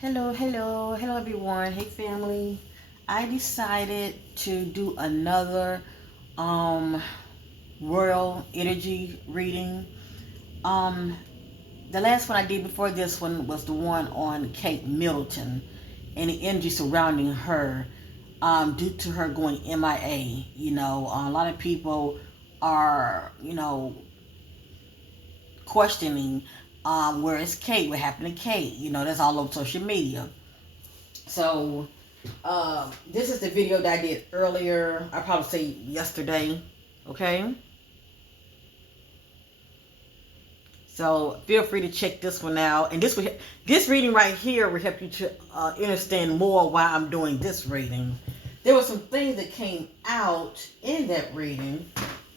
Hello everyone. Hey family. I decided to do another um royal energy reading. Um the last one I did before this one was the one on Kate Middleton and the energy surrounding her due to her going MIA. A lot of people are, questioning where is Kate? What happened to Kate? That's all over social media. So this is the video that I did earlier. I probably say yesterday. Okay. So feel free to check this one out. And this reading right here will help you to understand more why I'm doing this reading. There were some things that came out in that reading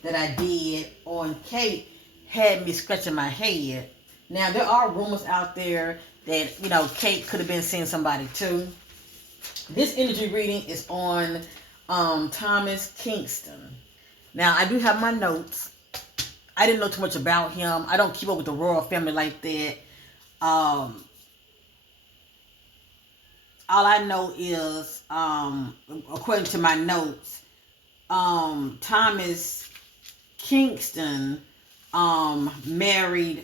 that I did on Kate had me scratching my head. Now there are rumors out there that Kate could have been seeing somebody too. This energy reading is on Thomas Kingston. Now, I do have my notes. I didn't know too much about him. I don't keep up with the royal family like that. All I know is, according to my notes, Thomas Kingston married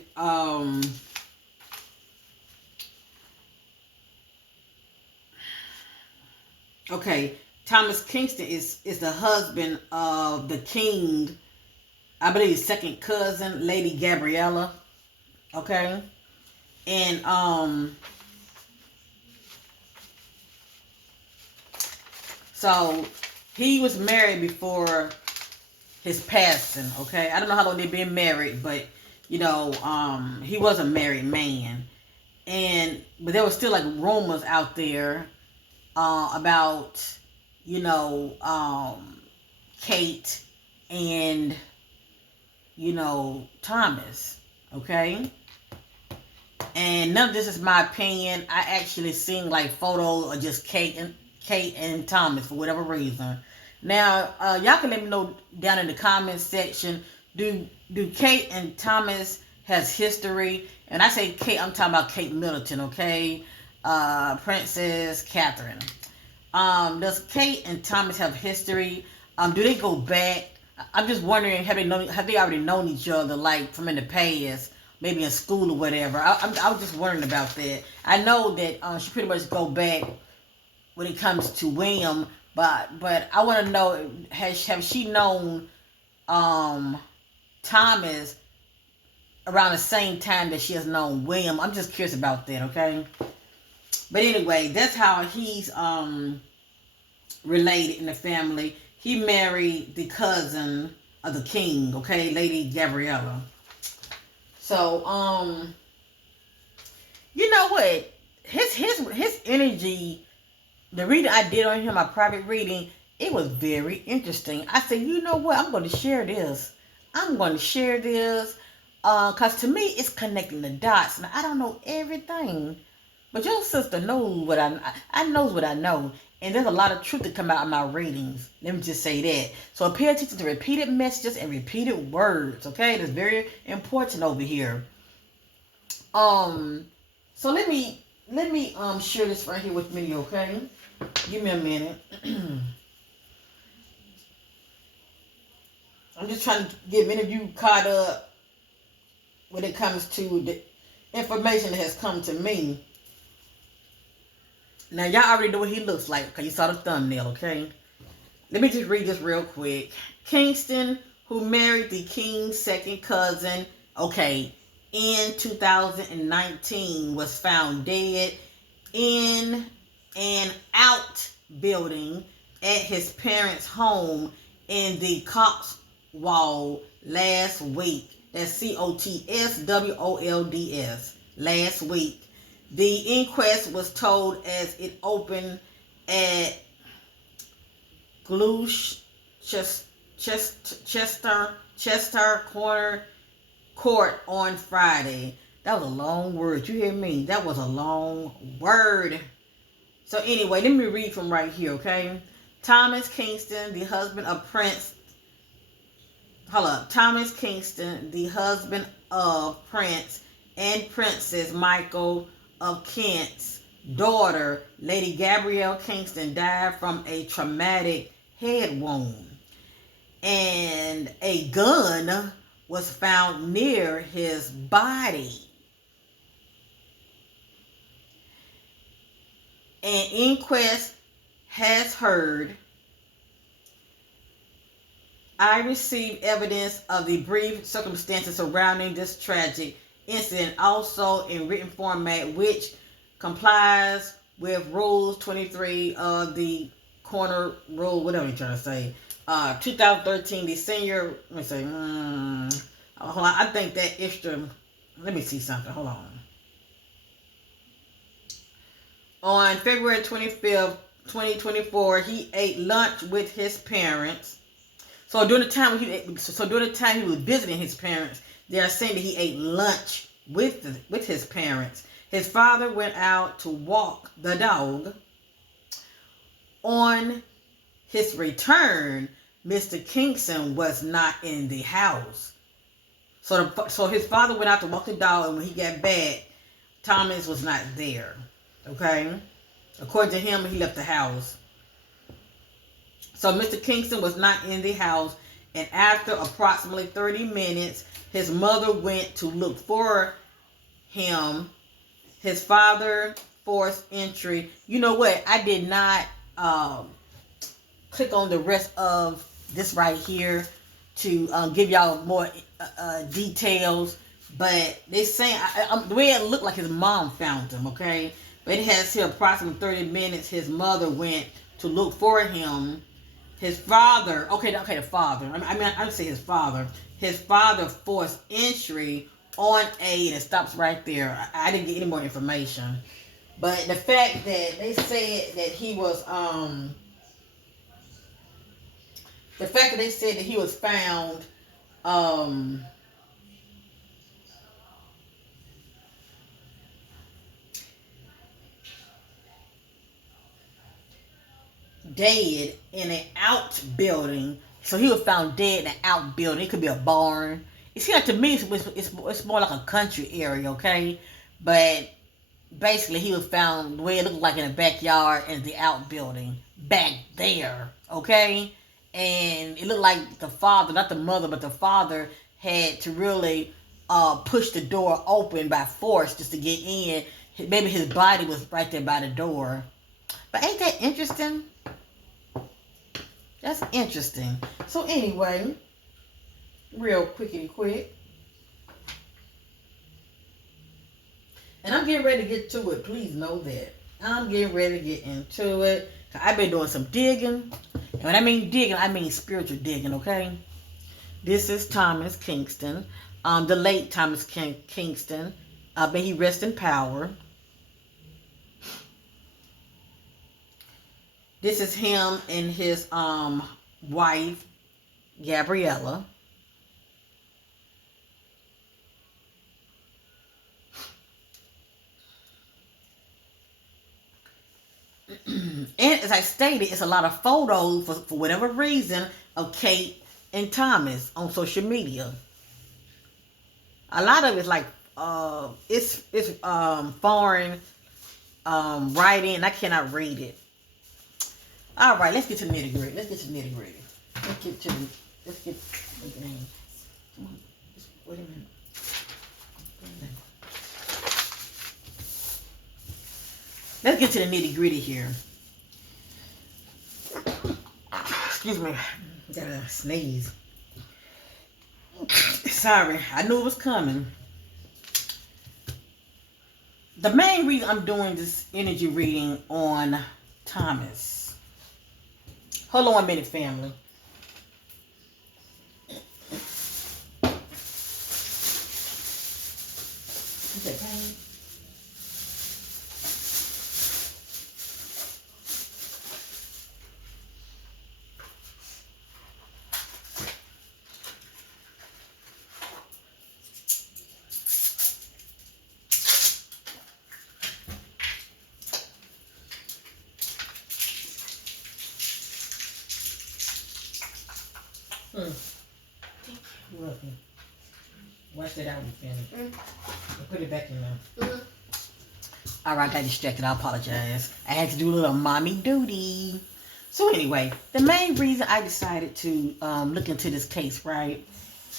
okay, Thomas Kingston is the husband of the king, I believe his second cousin, Lady Gabriella. Okay. And so he was married before his passing, okay? I don't know how long they've been married, but he was a married man. But there was still like rumors out there about, Kate and, Thomas. Okay. And none of this is my opinion. I actually seen like photos of just Kate and Thomas for whatever reason. Now, y'all can let me know down in the comments section. Do Kate and Thomas has history? And I say Kate, I'm talking about Kate Middleton, okay? Princess Catherine. Does Kate and Thomas have history? Do they go back? I'm just wondering, have they already known each other, like from in the past, maybe in school or whatever? I was just wondering about that. I know that she pretty much go back when it comes to William, but I want to know, have she known Thomas around the same time that she has known William? I'm just curious about that. Okay. But anyway, that's how he's related in the family. He married the cousin of the king, okay, Lady Gabriella. So, you know what? His energy, the reading I did on him, my private reading, it was very interesting. I said, you know what? I'm going to share this. Because to me, it's connecting the dots. Now, I don't know everything, but your sister knows what I knows what I know. And there's a lot of truth that come out of my readings. Let me just say that. So pay attention to repeated messages and repeated words. Okay, that's very important over here. So let me share this right here with me. Okay, give me a minute. I'm just trying to get many of you caught up when it comes to the information that has come to me. Now, y'all already know what he looks like because you saw the thumbnail, okay? Let me just read this real quick. Kingston, who married the king's second cousin, okay, in 2019, was found dead in an outbuilding at his parents' home in the Cotswold last week. That's Cotswolds, last week. The inquest was told as it opened at Chester Corner Court on Friday. That was a long word. You hear me? That was a long word. So anyway, let me read from right here, okay? Thomas Kingston, the husband of Thomas Kingston, the husband of Prince and Princess Michael of Kent's daughter, Lady Gabriella Kingston, died from a traumatic head wound. And a gun was found near his body. An inquest has heard. I received evidence of the brief circumstances surrounding this tragic incident, also in written format, which complies with Rules 23 of the Corner Rule, whatever you're trying to say. 2013, the senior, let me say, hold on, I think that extra, let me see something, hold on. On February 25th, 2024, he ate lunch with his parents. So during the time he was visiting his parents, they are saying that he ate lunch with his parents. His father went out to walk the dog. On his return, Mr. Kingston was not in the house. So his father went out to walk the dog, and when he got back, Thomas was not there. Okay? According to him, he left the house. So Mr. Kingston was not in the house, and after approximately 30 minutes, his mother went to look for him. His father forced entry. You know what? I did not click on the rest of this right here to give y'all more details, but they saying the way it looked like his mom found him, okay? But it has here approximately 30 minutes. His mother went to look for him. His father, the father. I say his father. His father forced entry on aid, and it stops right there. I didn't get any more information, but the fact that they said that he was, found, dead in an outbuilding. So he was found dead in an outbuilding. It could be a barn. It seems like to me it's more like a country area, okay? But basically he was found the way it looked like in a backyard in the outbuilding back there, okay? And it looked like the father, not the mother, but the father had to really push the door open by force just to get in. Maybe his body was right there by the door. But ain't that interesting? That's interesting. So anyway, real quickity quick. And I'm getting ready to get to it. Please know that. I'm getting ready to get into it. I've been doing some digging. And when I mean digging, I mean spiritual digging, okay? This is Thomas Kingston. The late Thomas Kingston. May he rest in power. This is him and his wife, Gabriella. And as I stated, it's a lot of photos for whatever reason of Kate and Thomas on social media. A lot of it's like it's foreign writing, and I cannot read it. All right, let's get to the nitty gritty. Let's get to the name. Come on, just wait a minute. Let's get to the nitty gritty here. Excuse me, gotta sneeze. Sorry, I knew it was coming. The main reason I'm doing this energy reading on Thomas. Hold on 1 minute, family. Is that pain? You're welcome. Wash that out with family. Put it back in there. All right, I got distracted. I apologize. I had to do a little mommy duty. So anyway, the main reason I decided to look into this case, right?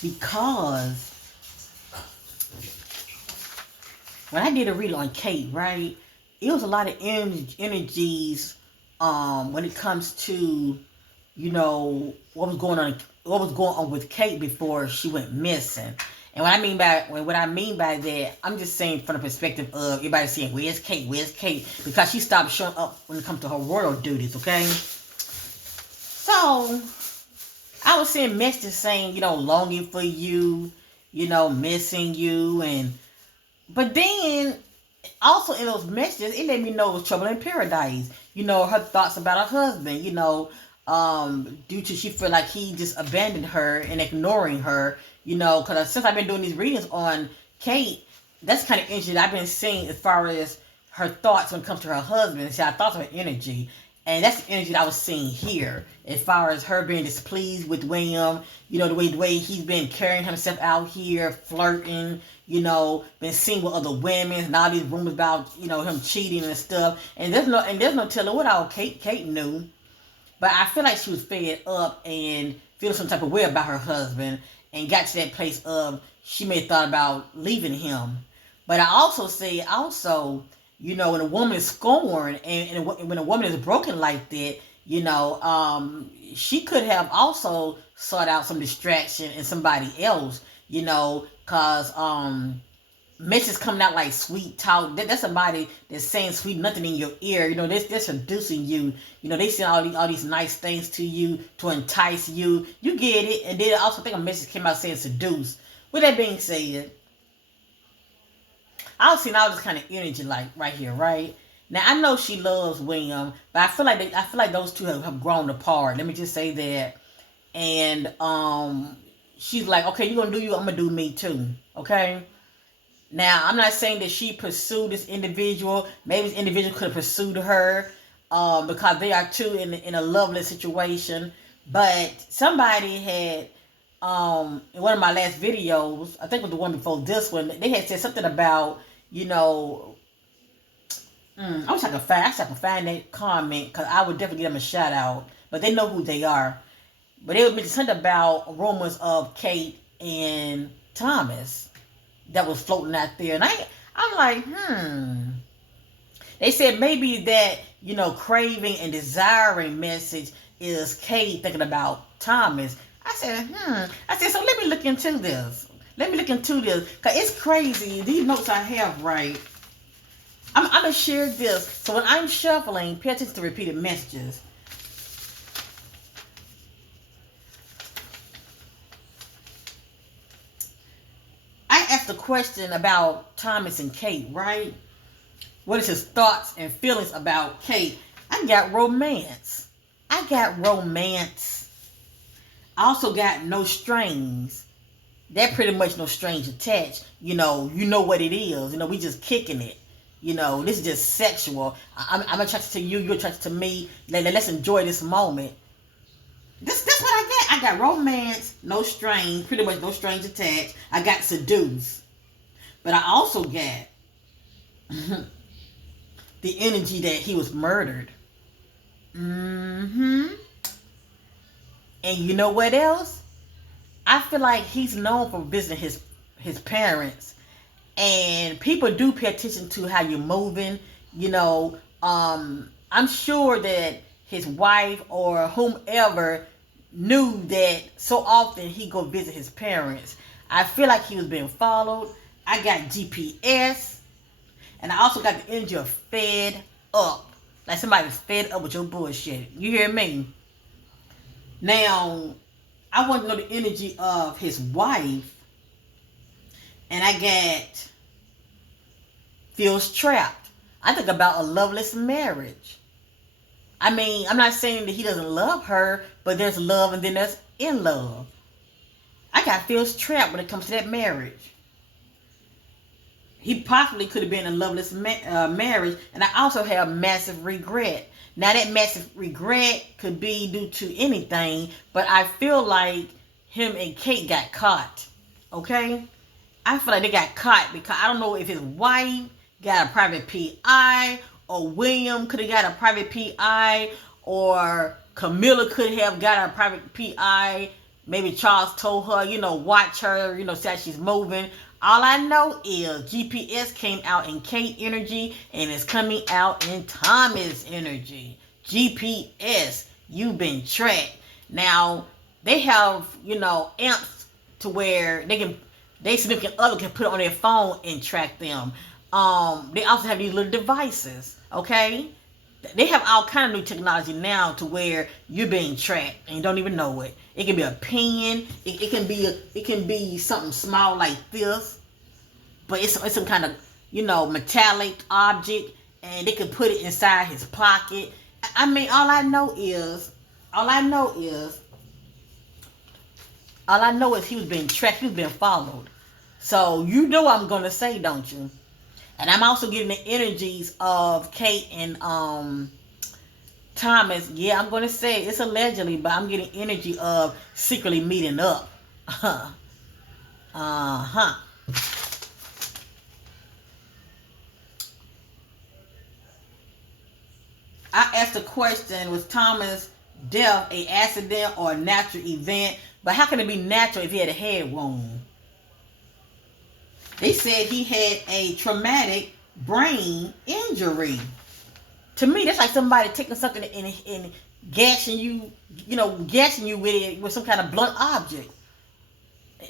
Because when I did a read on Kate, right, it was a lot of energies when it comes to, you know, what was going on with Kate before she went missing. And what I mean by that, I'm just saying from the perspective of everybody saying, "Where's Kate? Where's Kate?" Because she stopped showing up when it comes to her royal duties. Okay, so I was seeing messages saying, you know, longing for you, you know, missing you, and but then also in those messages, it let me know it was trouble in paradise. You know, her thoughts about her husband, you know, due to she feel like he just abandoned her and ignoring her, you know, because since I've been doing these readings on Kate, that's kind of energy that I've been seeing as far as her thoughts when it comes to her husband. See, I thought of her energy. And that's the energy that I was seeing here, as far as her being displeased with William, you know, the way he's been carrying himself out here, flirting, you know, been seen with other women, and all these rumors about, you know, him cheating and stuff. And there's no telling what all Kate knew. But I feel like she was fed up and feeling some type of way about her husband, and got to that place of she may have thought about leaving him. But I also say, you know, when a woman is scorned and when a woman is broken like that, you know, she could have also sought out some distraction in somebody else, you know, because messages coming out like sweet talk. That's somebody that's saying sweet nothing in your ear. You know, they're seducing you. You know, they say all these nice things to you to entice you. You get it. And then I also think a message came out saying seduce. With that being said, I've seen all this kind of energy like right here, right? Now I know she loves William, but I feel like those two have grown apart. Let me just say that. And she's like, okay, you're gonna do you, I'm gonna do me too. Okay? Now, I'm not saying that she pursued this individual. Maybe this individual could have pursued her because they are two in a lovely situation. But somebody had, in one of my last videos, I think it was the one before this one, they had said something about, you know, I wish I could find that comment because I would definitely give them a shout out. But they know who they are. But they would mention something about rumors of Kate and Thomas that was floating out there. And I'm like, They said maybe that, you know, craving and desiring message is Kate thinking about Thomas. I said, so let me look into this. Because it's crazy. These notes I have, right? I'm going to share this. So when I'm shuffling, pay attention to repeated messages. I asked a question about Thomas and Kate, right? What is his thoughts and feelings about Kate? I got romance. I also got no strings. That pretty much no strings attached. You know what it is. You know, we just kicking it. You know, this is just sexual. I'm attracted to you. You're attracted to me. Let's enjoy this moment. That's what I got. I got romance, no strings, pretty much no strings attached. I got seduce. But I also got the energy that he was murdered. And you know what else? I feel like he's known for visiting his parents. And people do pay attention to how you're moving. You know, I'm sure that his wife or whomever knew that so often he go visit his parents. I feel like he was being followed. I got GPS. And I also got the energy of fed up. Like somebody's fed up with your bullshit. You hear me? Now, I want to know the energy of his wife. And I got feels trapped. I think about a loveless marriage. I mean, I'm not saying that he doesn't love her, but there's love and then there's in love. I got feels trapped when it comes to that marriage. He possibly could have been in a loveless marriage, and I also have massive regret. Now, that massive regret could be due to anything, but I feel like him and Kate got caught. Okay? I feel like they got caught because I don't know if his wife got a private PI, or William could have got a private PI, or Camilla could have got a private PI. Maybe Charles told her, watch her, see how she's moving. All I know is GPS came out in Kate energy and it's coming out in Thomas energy. GPS, you've been tracked. Now, they have, amps to where they significant other can put it on their phone and track them. They also have these little devices, okay? They have all kind of new technology now to where you're being tracked and you don't even know it. It can be a pen. It can be something small like this, but it's some kind of metallic object, and they can put it inside his pocket. I mean, all I know is he was being tracked. He was being followed. So you know what I'm gonna say, don't you? And I'm also getting the energies of Kate and Thomas. Yeah, I'm going to say it's allegedly, but I'm getting energy of secretly meeting up. Uh-huh. I asked the question, was Thomas' death an accident or a natural event? But how can it be natural if he had a head wound? They said he had a traumatic brain injury. To me, that's like somebody taking something and gashing you with it with some kind of blunt object.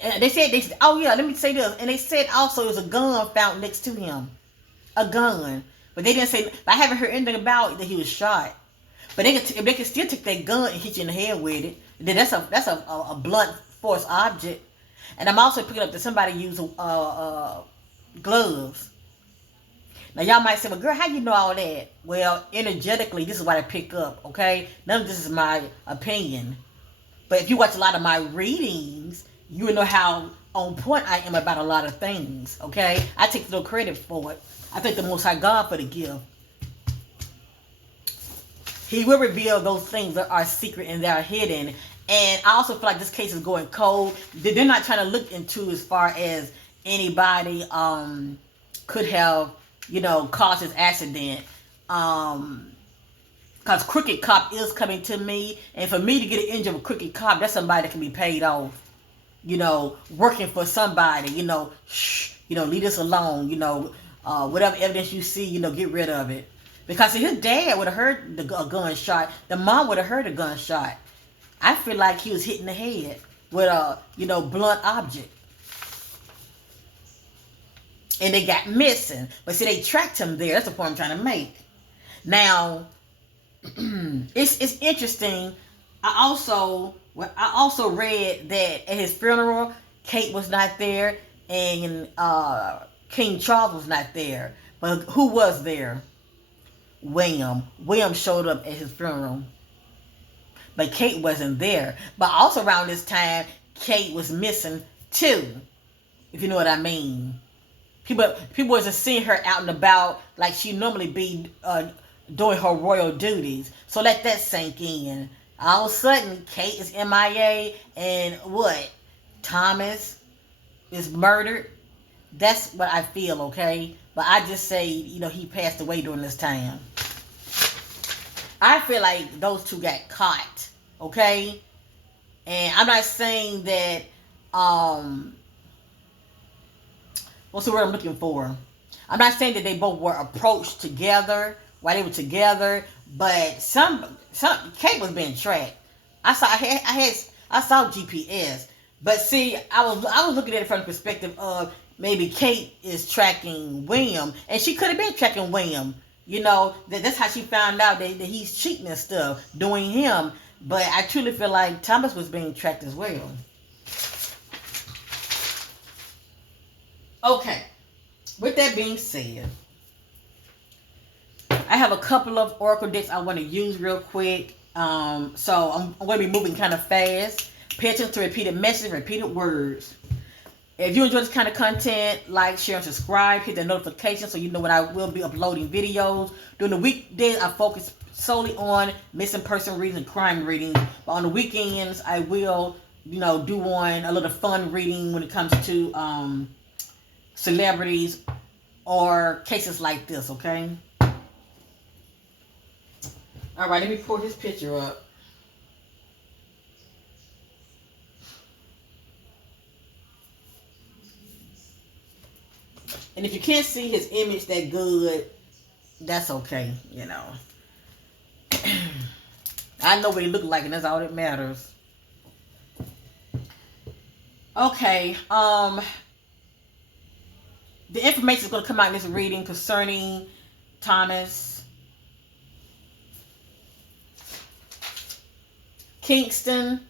And they said, oh yeah, let me say this. And they said also there was a gun found next to him. A gun. But they didn't say, I haven't heard anything about that he was shot. But they could still take that gun and hit you in the head with it. Then that's a blunt force object. And I'm also picking up that somebody used gloves. Now y'all might say, well, girl, how you know all that? Well, energetically, this is what I pick up, okay? None of this is my opinion. But if you watch a lot of my readings, you will know how on point I am about a lot of things, okay? I take no credit for it. I thank the Most High God for the gift. He will reveal those things that are secret and that are hidden. And I also feel like this case is going cold. They're not trying to look into as far as anybody could have, caused this accident. Because Crooked Cop is coming to me. And for me to get an injury of a Crooked Cop, that's somebody that can be paid off. Working for somebody, leave us alone, whatever evidence you see, get rid of it. Because if his dad would have heard a gunshot, the mom would have heard a gunshot. I feel like he was hitting the head with a, blunt object. And they got missing. But see, they tracked him there. That's the point I'm trying to make. Now, it's interesting. I also read that at his funeral, Kate was not there and King Charles was not there. But who was there? William. William showed up at his funeral. But Kate wasn't there. But also around this time, Kate was missing too. If you know what I mean. People wasn't seeing her out and about like she normally be doing her royal duties. So let that sink in. All of a sudden, Kate is MIA and what? Thomas is murdered. That's what I feel, okay? But I just say, he passed away during this time. I feel like those two got caught, okay? And I'm not saying that, what's the word I'm looking for? I'm not saying that they both were approached together while they were together, but Kate was being tracked. I saw GPS, but see, I was looking at it from the perspective of maybe Kate is tracking William, and she could have been tracking William. That's how she found out that he's cheating and stuff, doing him. But I truly feel like Thomas was being tracked as well. Okay, with that being said, I have a couple of oracle decks I want to use real quick. So I'm going to be moving kind of fast. Pay attention to repeated messages, repeated words. If you enjoy this kind of content, like, share, and subscribe. Hit the notification so you know when I will be uploading videos. During the weekdays, I focus solely on missing person readings and crime readings. But on the weekends, I will, do one a little fun reading when it comes to celebrities or cases like this, okay? All right, let me pull this picture up. And if you can't see his image that good, that's okay, you know. I know what he looked like, and that's all that matters. Okay, the information is going to come out in this reading concerning Thomas Kingston,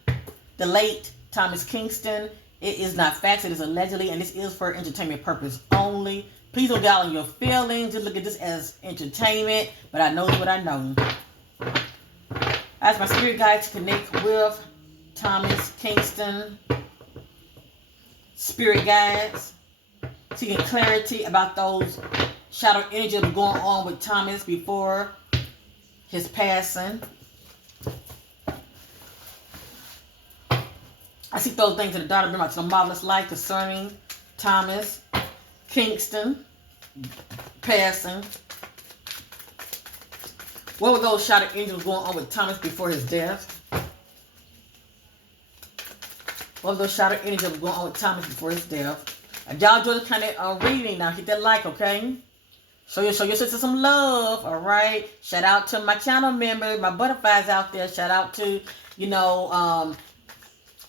the late Thomas Kingston. It is not facts, it is allegedly, and this is for entertainment purpose only. Please don't get out on your feelings. Just look at this as entertainment, but I know what I know. I ask my spirit guide to connect with Thomas Kingston. Spirit guides, seeking clarity about those shadow energies going on with Thomas before his passing. I see those things in the daughter bring out to the marvelous light concerning Thomas Kingston passing. What were those shadow angels going on with Thomas before his death? What were those shadow angels going on with Thomas before his death? And y'all doing kind of reading now. Hit that like, okay? Show your sister some love, all right? Shout out to my channel members, my butterflies out there. Shout out to, you know,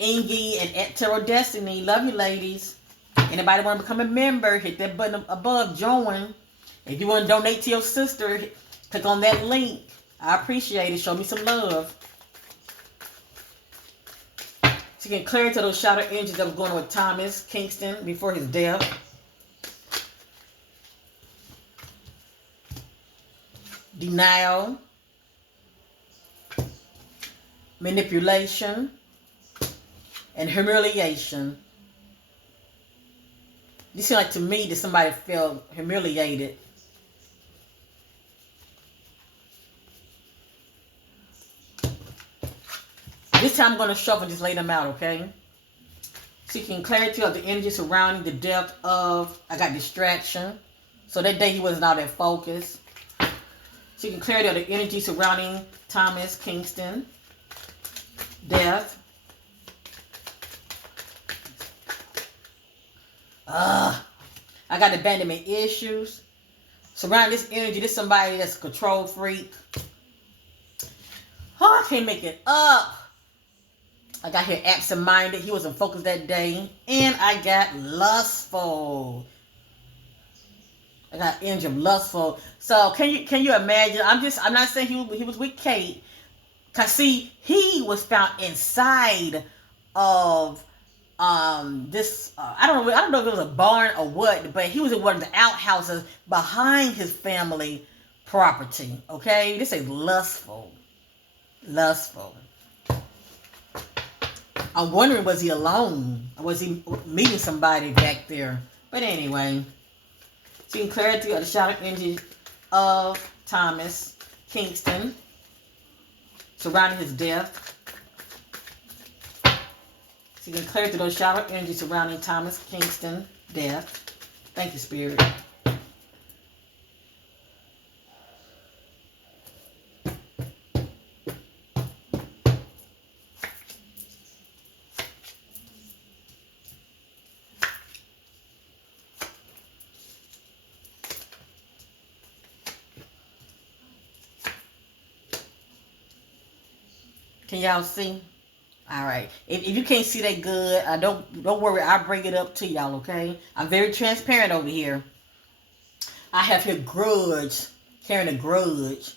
Ingy and at Tarot Destiny. Love you, ladies. Anybody want to become a member, hit that button above, join. If you want to donate to your sister, click on that link. I appreciate it. Show me some love. So you can clear to those shadow energies that was going on with Thomas Kingston before his death. Denial. Manipulation. And humiliation. You seem like to me that somebody felt humiliated. This time I'm going to shuffle and just lay them out, okay? Seeking clarity of the energy surrounding the depth of, I got distraction. So that day he wasn't all that focused. Seeking clarity of the energy surrounding Thomas Kingston. Death. I got abandonment issues. Surrounding this energy, this somebody that's a control freak. Oh, I can't make it up. I got here absent-minded. He wasn't focused that day. And I got lustful. I got energy of lustful. So can you imagine? I'm not saying he was with Kate. Cause see, he was found inside of this I don't know if it was a barn or what, but he was in one of the outhouses behind his family property. Okay, this is lustful. I'm wondering, was he alone or was he meeting somebody back there? But anyway, seeing clarity of the shadow energy of Thomas Kingston surrounding his death. Seeking clarity of those shadow energy surrounding Thomas Kingston death. Thank you, Spirit. Can y'all see? All right. If you can't see that good, don't worry. I'll bring it up to y'all, okay? I'm very transparent over here. I have here grudge, carrying a grudge.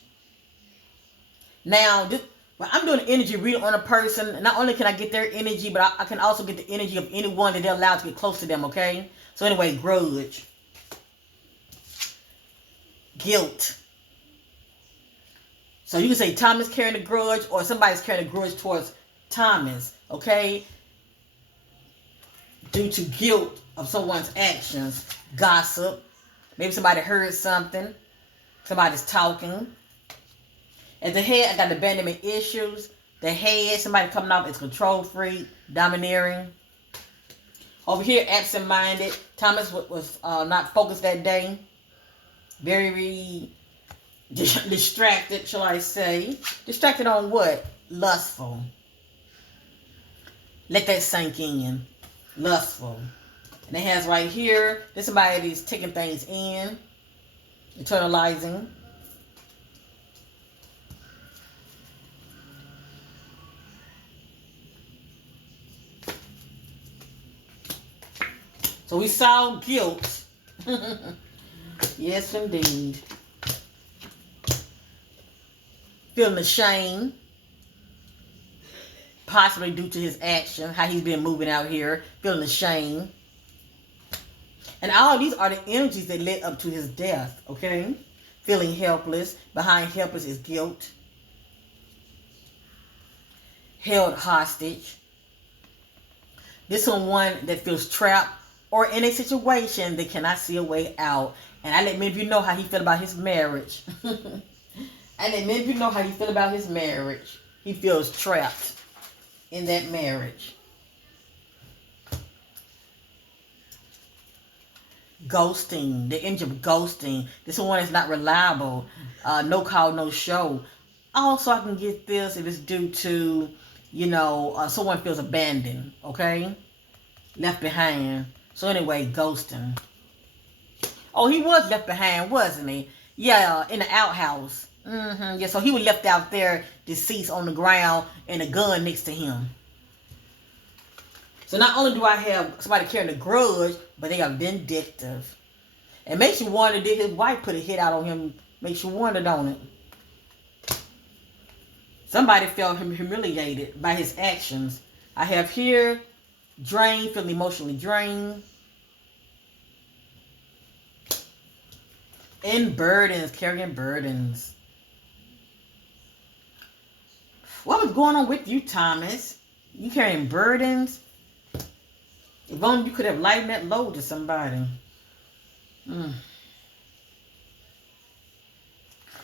Now, when I'm doing energy reading on a person, not only can I get their energy, but I can also get the energy of anyone that they're allowed to get close to them, okay? So anyway, grudge. Guilt. So you can say Thomas carrying a grudge or somebody's carrying a grudge towards Thomas, okay? Due to guilt of someone's actions. Gossip. Maybe somebody heard something. Somebody's talking. At the head, I got abandonment issues. The head, somebody coming off as control freak, domineering. Over here, absent-minded. Thomas was not focused that day. Very distracted, shall I say. Distracted on what? Lustful. Let that sink in. Lustful. And it has right here, this somebody that's taking things in, internalizing. So we saw guilt. Yes, indeed. Feeling ashamed, possibly due to his action, how he's been moving out here, feeling ashamed. And all of these are the energies that led up to his death, okay? Feeling helpless. Behind helpless is guilt. Held hostage. This is one that feels trapped or in a situation that cannot see a way out. And I let many of you know how he felt about his marriage. I let many of you know how he feel about his marriage. He feels trapped in that marriage. Ghosting. The energy of ghosting. This one is not reliable. No call, no show. Also, I can get this if it's due to, someone feels abandoned. Okay? Left behind. So anyway, ghosting. Oh, he was left behind, wasn't he? Yeah, in the outhouse. Yeah, so he was left out there, deceased on the ground, and a gun next to him. So not only do I have somebody carrying a grudge, but they are vindictive. It makes you wonder, did his wife put a hit out on him? Makes you wonder, don't it? Somebody felt humiliated by his actions. I have here, drained, feeling emotionally drained. And burdens, carrying burdens. What was going on with you, Thomas? You carrying burdens? If only you could have lightened that load to somebody.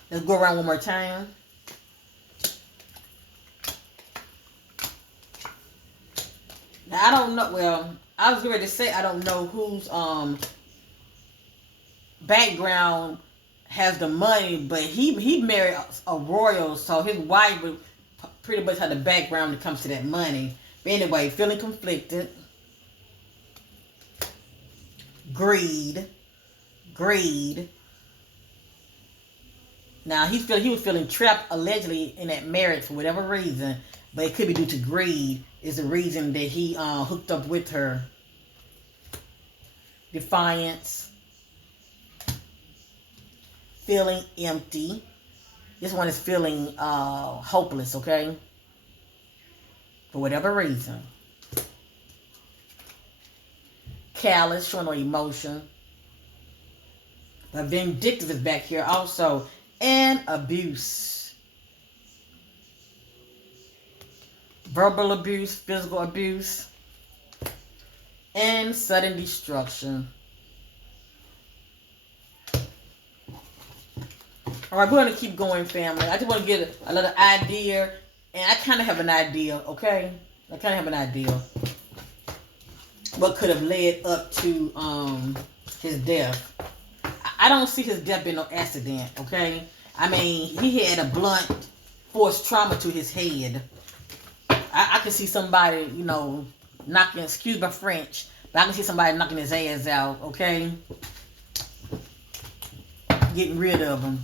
Let's go around one more time. Now, I don't know. Well, I was ready to say I don't know whose background has the money, but he married a royal, so his wife would pretty much have the background that comes to that money. But anyway, feeling conflicted. Greed. Now he was feeling trapped allegedly in that marriage for whatever reason, but it could be due to greed. Is the reason that he hooked up with her. Defiance. Feeling empty. This one is feeling hopeless, okay? For whatever reason. Callous, showing no emotion. But vindictive is back here also. And abuse. Verbal abuse, physical abuse. And sudden destruction. All right, we're going to keep going, family. I just want to get a little idea. And I kind of have an idea, okay? I kind of have an idea. What could have led up to his death. I don't see his death being no accident, okay? I mean, he had a blunt force trauma to his head. I can see somebody, knocking, excuse my French, but I can see somebody knocking his ass out, okay? Getting rid of him.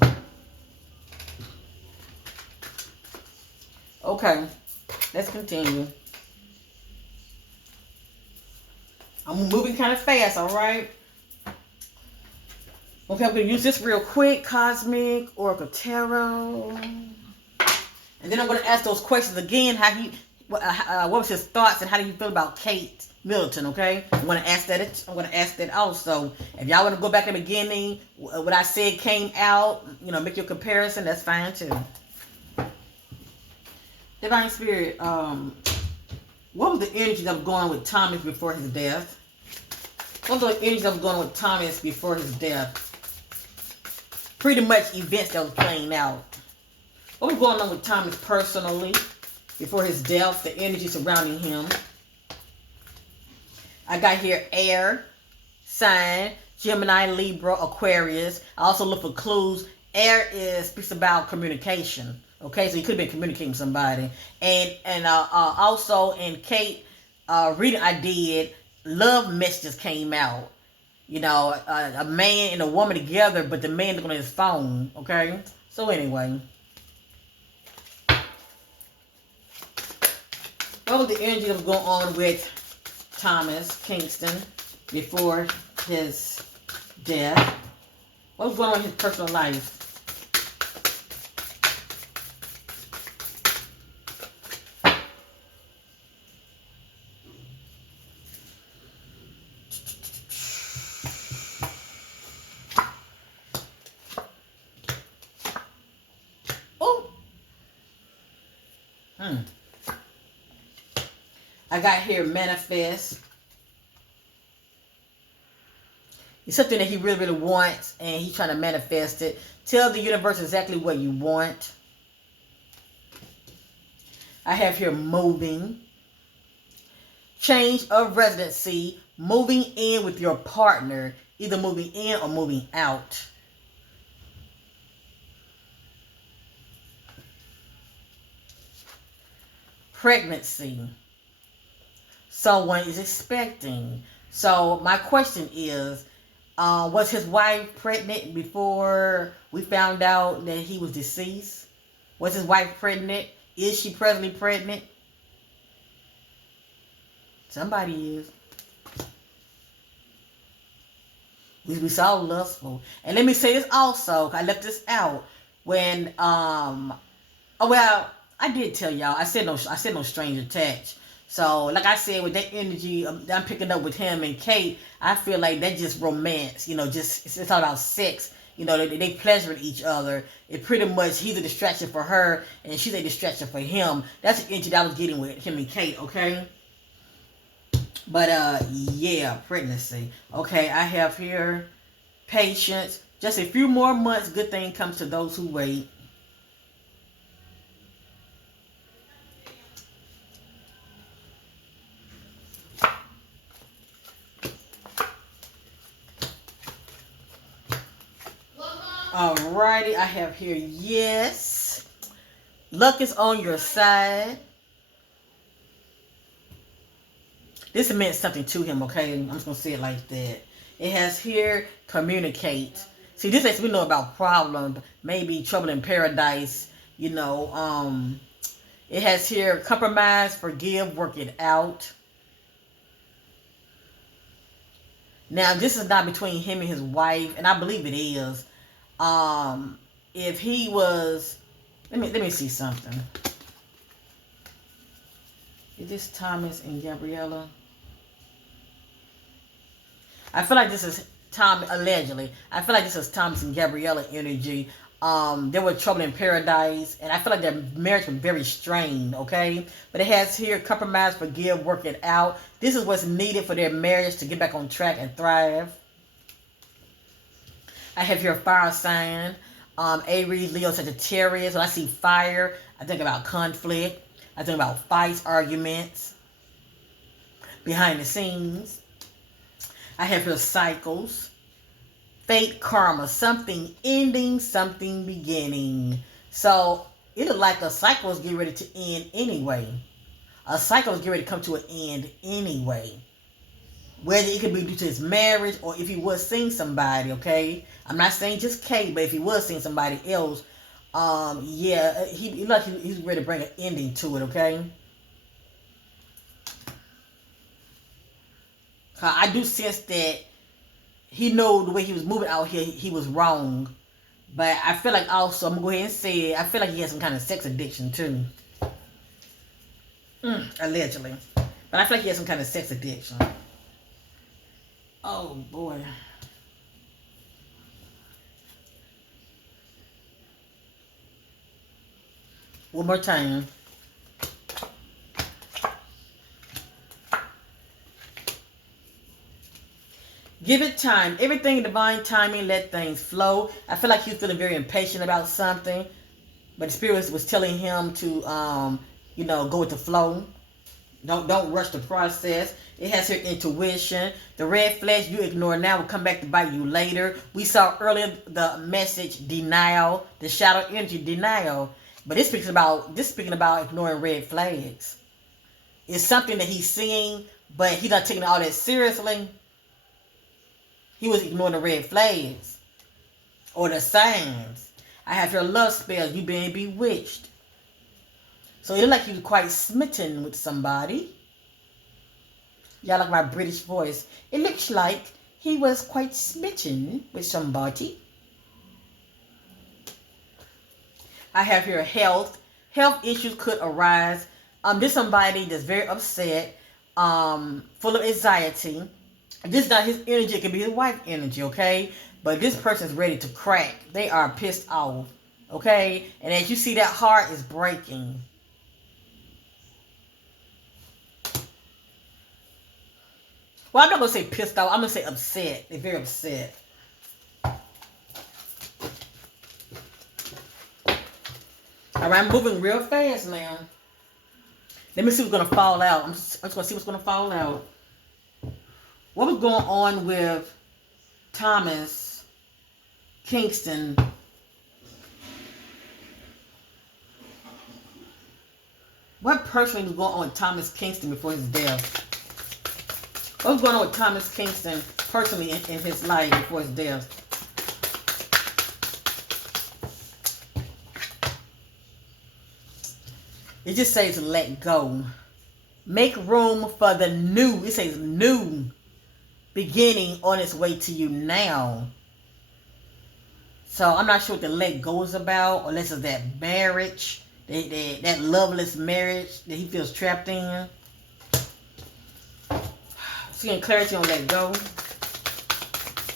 Okay, let's continue. I'm moving kind of fast, all right? Okay, I'm going to use this real quick. Cosmic, Oracle Tarot. And then I'm going to ask those questions again. What was his thoughts and how do you feel about Kate Middleton, okay? I'm going to ask that also. If y'all want to go back in the beginning, what I said came out, make your comparison, that's fine too. Divine Spirit, what was the energy that was going on with Thomas before his death? What was the energy that was going on with Thomas before his death? Pretty much events that was playing out. What was going on with Thomas personally before his death? The energy surrounding him. I got here air, sign, Gemini, Libra, Aquarius. I also look for clues. Air speaks about communication. Okay, so you could have been communicating with somebody. And also in Kate reading I did, love messages came out. You know, a man and a woman together, but the man looking on his phone. Okay, so anyway, what was the energy that was going on with Thomas Kingston before his death? What was going on in his personal life? Oh, I got here manifest. It's something that he really, really wants, and he's trying to manifest it. Tell the universe exactly what you want. I have here moving. Change of residency. Moving in with your partner. Either moving in or moving out. Pregnancy. Someone is expecting. So my question is, was his wife pregnant before we found out that he was deceased? Was his wife pregnant? Is she presently pregnant? Somebody is. We saw lustful. And let me say this also, I left this out. When oh well, I did tell y'all. I said no strange attached. So, like I said, with that energy I'm picking up with him and Kate, I feel like that's just romance. You know, just it's all about sex. You know, they pleasure each other. It pretty much, he's a distraction for her, and she's a distraction for him. That's the energy that I was getting with him and Kate, okay? But, yeah, pregnancy. Okay, I have here patience. Just a few more months, good thing comes to those who wait. Alrighty, I have here yes. Luck is on your side. This meant something to him, okay? I'm just going to say it like that. It has here communicate. See, this lets me know about problems, maybe trouble in paradise, you know. It has here compromise, forgive, work it out. Now, this is not between him and his wife, and I believe it is. If he was, let me see something. Is this Thomas and Gabriella? I feel like this is Tom, allegedly. I feel like this is Thomas and Gabriella energy. There was trouble in paradise, and I feel like their marriage was very strained, okay? But it has here compromise, forgive, work it out. This is what's needed for their marriage to get back on track and thrive. I have here fire sign, Aries, Leo, Sagittarius. When I see fire, I think about conflict. I think about fights, arguments, behind the scenes. I have here cycles, fate, karma, something ending, something beginning. So it looks like a cycle is getting ready to end anyway. A cycle is getting ready to come to an end anyway. Whether it could be due to his marriage or if he was seeing somebody, okay? I'm not saying just Kate, but if he was seeing somebody else, yeah, he's ready to bring an ending to it, okay? I do sense that he knew the way he was moving out here, he was wrong. But I feel like also, I'm going to go ahead and say it, I feel like he has some kind of sex addiction too. Allegedly. But I feel like he has some kind of sex addiction. Oh, boy. One more time. Give it time. Everything in divine timing, let things flow. I feel like he was feeling very impatient about something. But the Spirit was telling him to, go with the flow. Don't rush the process. It has your intuition. The red flags you ignore now will come back to bite you later. We saw earlier the message denial, the shadow energy denial. But speaking about ignoring red flags. It's something that he's seeing, but he's not taking all that seriously. He was ignoring the red flags or the signs. I have your love spells. You being bewitched. So it looks like you're quite smitten with somebody. Y'all like my British voice. It looks like he was quite smitten with somebody. I have here health. Health issues could arise. This somebody that's very upset, full of anxiety. This is not his energy. It can be his wife's energy, okay? But this person's ready to crack. They are pissed off, okay? And as you see, that heart is breaking. Well, I'm not going to say pissed off. I'm going to say upset. They're very upset. All right, I'm moving real fast now. Let me see what's going to fall out. I'm just going to see what's going to fall out. What was going on with Thomas Kingston? What personally was going on with Thomas Kingston before his death? What was going on with Thomas Kingston personally in his life before his death? It just says let go. Make room for the new. It says new beginning on its way to you now. So I'm not sure what the let go is about, unless it's that marriage, that loveless marriage that he feels trapped in. Seeing clarity on let go.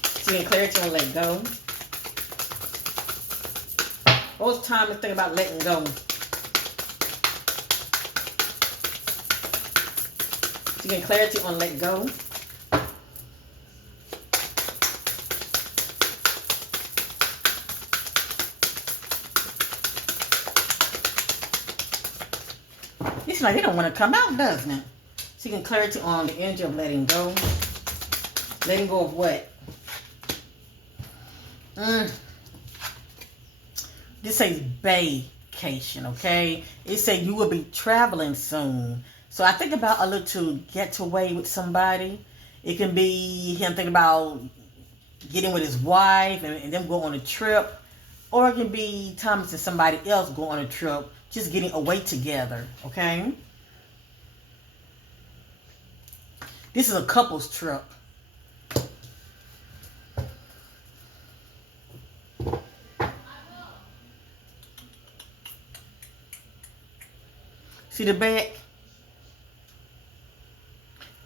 Seeing clarity on let go. What was Thomas thinking about letting go? Seeing clarity on let go. It's like they don't want to come out, doesn't it? Seeking clarity on the energy of letting go. Letting go of what? This says vacation, okay? It says you will be traveling soon. So I think about a little getaway with somebody. It can be him thinking about getting with his wife and them go on a trip. Or it can be Thomas and somebody else go on a trip, just getting away together, okay? This is a couple's trip. See the back?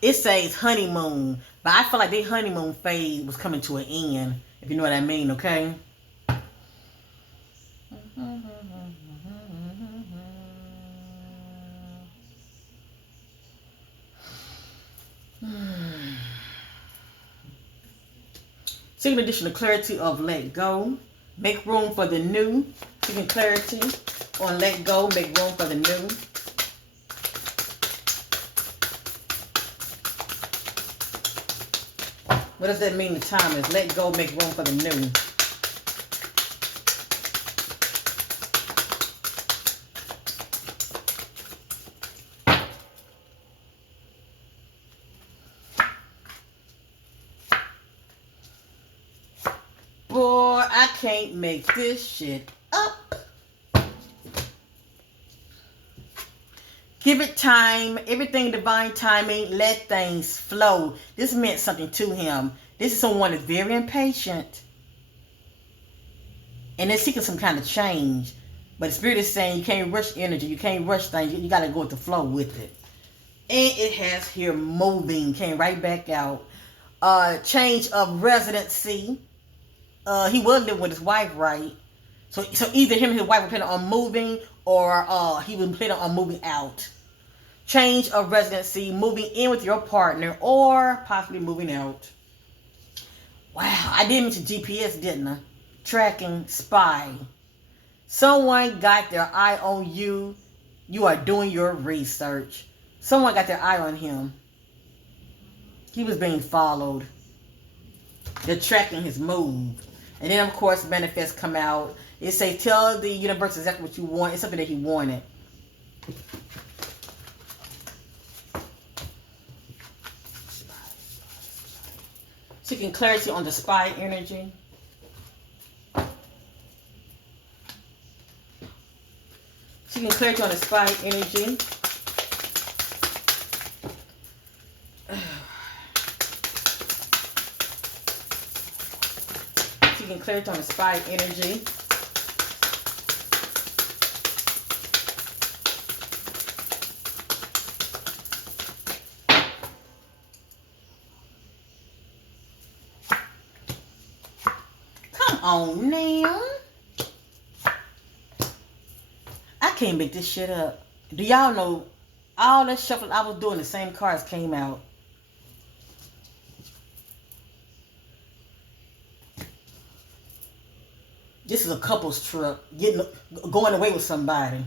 It says honeymoon, but I feel like their honeymoon phase was coming to an end, if you know what I mean, okay? Seeking additional clarity of let go. Make room for the new. Seeking clarity on let go. Make room for the new. What does that mean to Thomas? Let go, make room for the new. Boy, I can't make this shit up. Give it time. Everything divine timing. Let things flow. This meant something to him. This is someone that's very impatient. And they're seeking some kind of change. But the Spirit is saying you can't rush energy. You can't rush things. You got to go with the flow with it. And it has here moving. Came right back out. Change of residency. He was living with his wife, right? So either him and his wife were planning on moving, or he was planning on moving out. Change of residency, moving in with your partner, or possibly moving out. Wow, I did mention GPS, didn't I? Tracking, spy. Someone got their eye on you. You are doing your research. Someone got their eye on him. He was being followed. They're tracking his move. And then, of course, manifest come out. It say, tell the universe exactly what you want. It's something that he wanted. Seeking clarity on the spy energy. Seeking clarity on the spy energy. Seeking clarity on the spy energy. Come on now. I can't make this shit up. Do y'all know all that shuffling I was doing, the same cards came out? This is a couple's trip. Going away with somebody.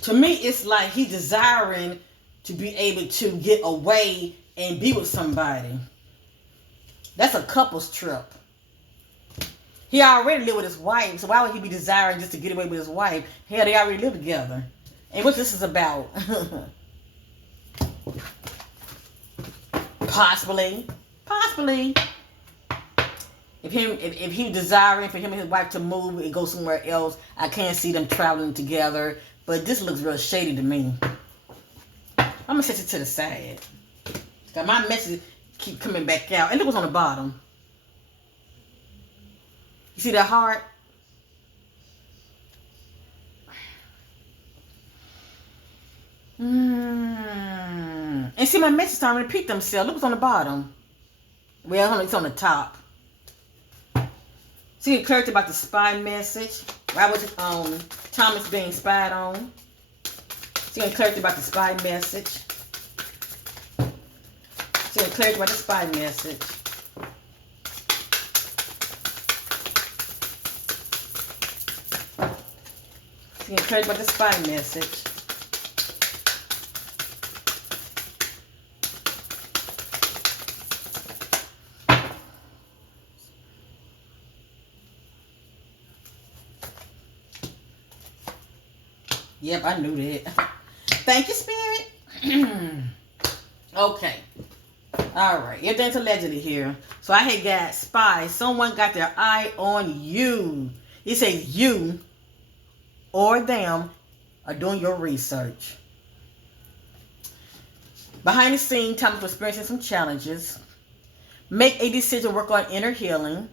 To me, it's like he's desiring to be able to get away and be with somebody. That's a couple's trip. He already lived with his wife, so why would he be desiring just to get away with his wife? Hell, they already live together. And what this is about? Possibly. If he desiring for him and his wife to move and go somewhere else, I can't see them traveling together. But this looks real shady to me. I'm gonna set it to the side. Cause my message keep coming back out. And look what's on the bottom. You see that heart? And see, my message starting to repeat themselves. Look what's on the bottom. Well, it's on the top. See the clarity about the spy message. Why was Thomas being spied on? See the clarity about the spy message. See the clarity about the spy message. See the clarity about the spy message. Yep, I knew that. Thank you, Spirit. Okay. Alright. Everything's allegedly here. So I had got spies. Someone got their eye on you. It says you or them are doing your research. Behind the scene, Thomas was experiencing some challenges. Make a decision, work on inner healing.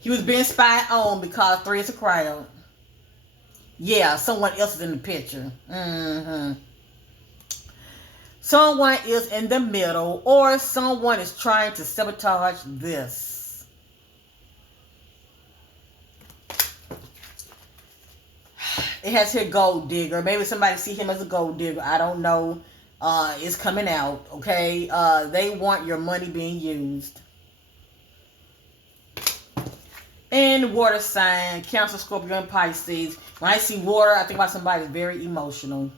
He was being spied on because 3 is a crowd. Yeah, someone else is in the picture. Someone is in the middle, or someone is trying to sabotage this. It has here gold digger. Maybe somebody see him as a gold digger. I don't know. It's coming out, okay? They want your money being used. And water sign, Cancer, Scorpio, and Pisces. When I see water, I think about somebody who's very emotional.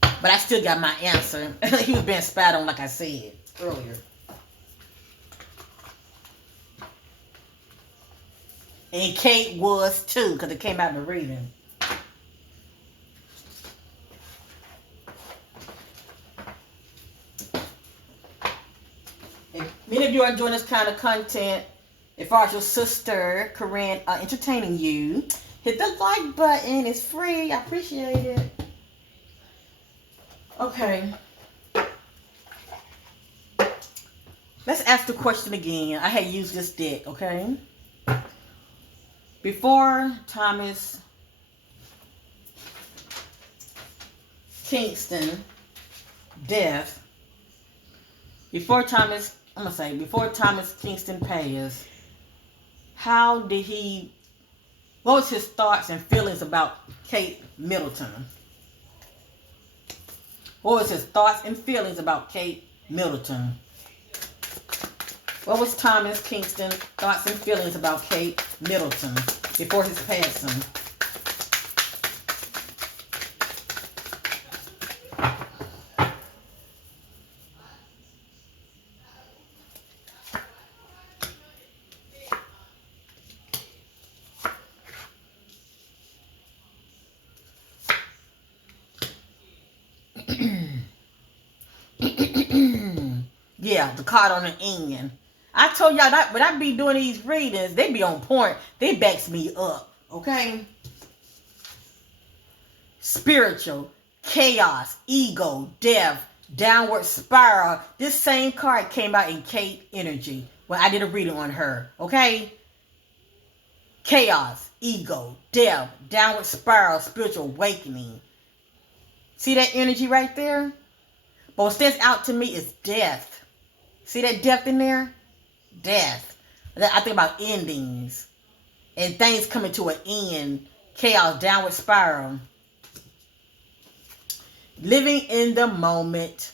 But I still got my answer. He was being spat on, like I said earlier. And Kate was too, because it came out in the reading. If many of you are enjoying this kind of content, as far as your sister, Corinne, entertaining you, hit the like button. It's free. I appreciate it. Okay. Let's ask the question again. I had used this deck, okay? Before Thomas Kingston death, before Thomas Kingston passed, what was his thoughts and feelings about Kate Middleton? What was his thoughts and feelings about Kate Middleton? What was Thomas Kingston thoughts and feelings about Kate Middleton before his passing? Yeah, the card on the end. I told y'all that when I be doing these readings, they be on point. They backs me up. Okay? Spiritual, chaos, ego, death, downward spiral. This same card came out in Kate energy when I did a reading on her. Okay? Chaos, ego, death, downward spiral, spiritual awakening. See that energy right there? But what stands out to me is death. See that death in there? Death. I think about endings and things coming to an end. Chaos, downward spiral. Living in the moment.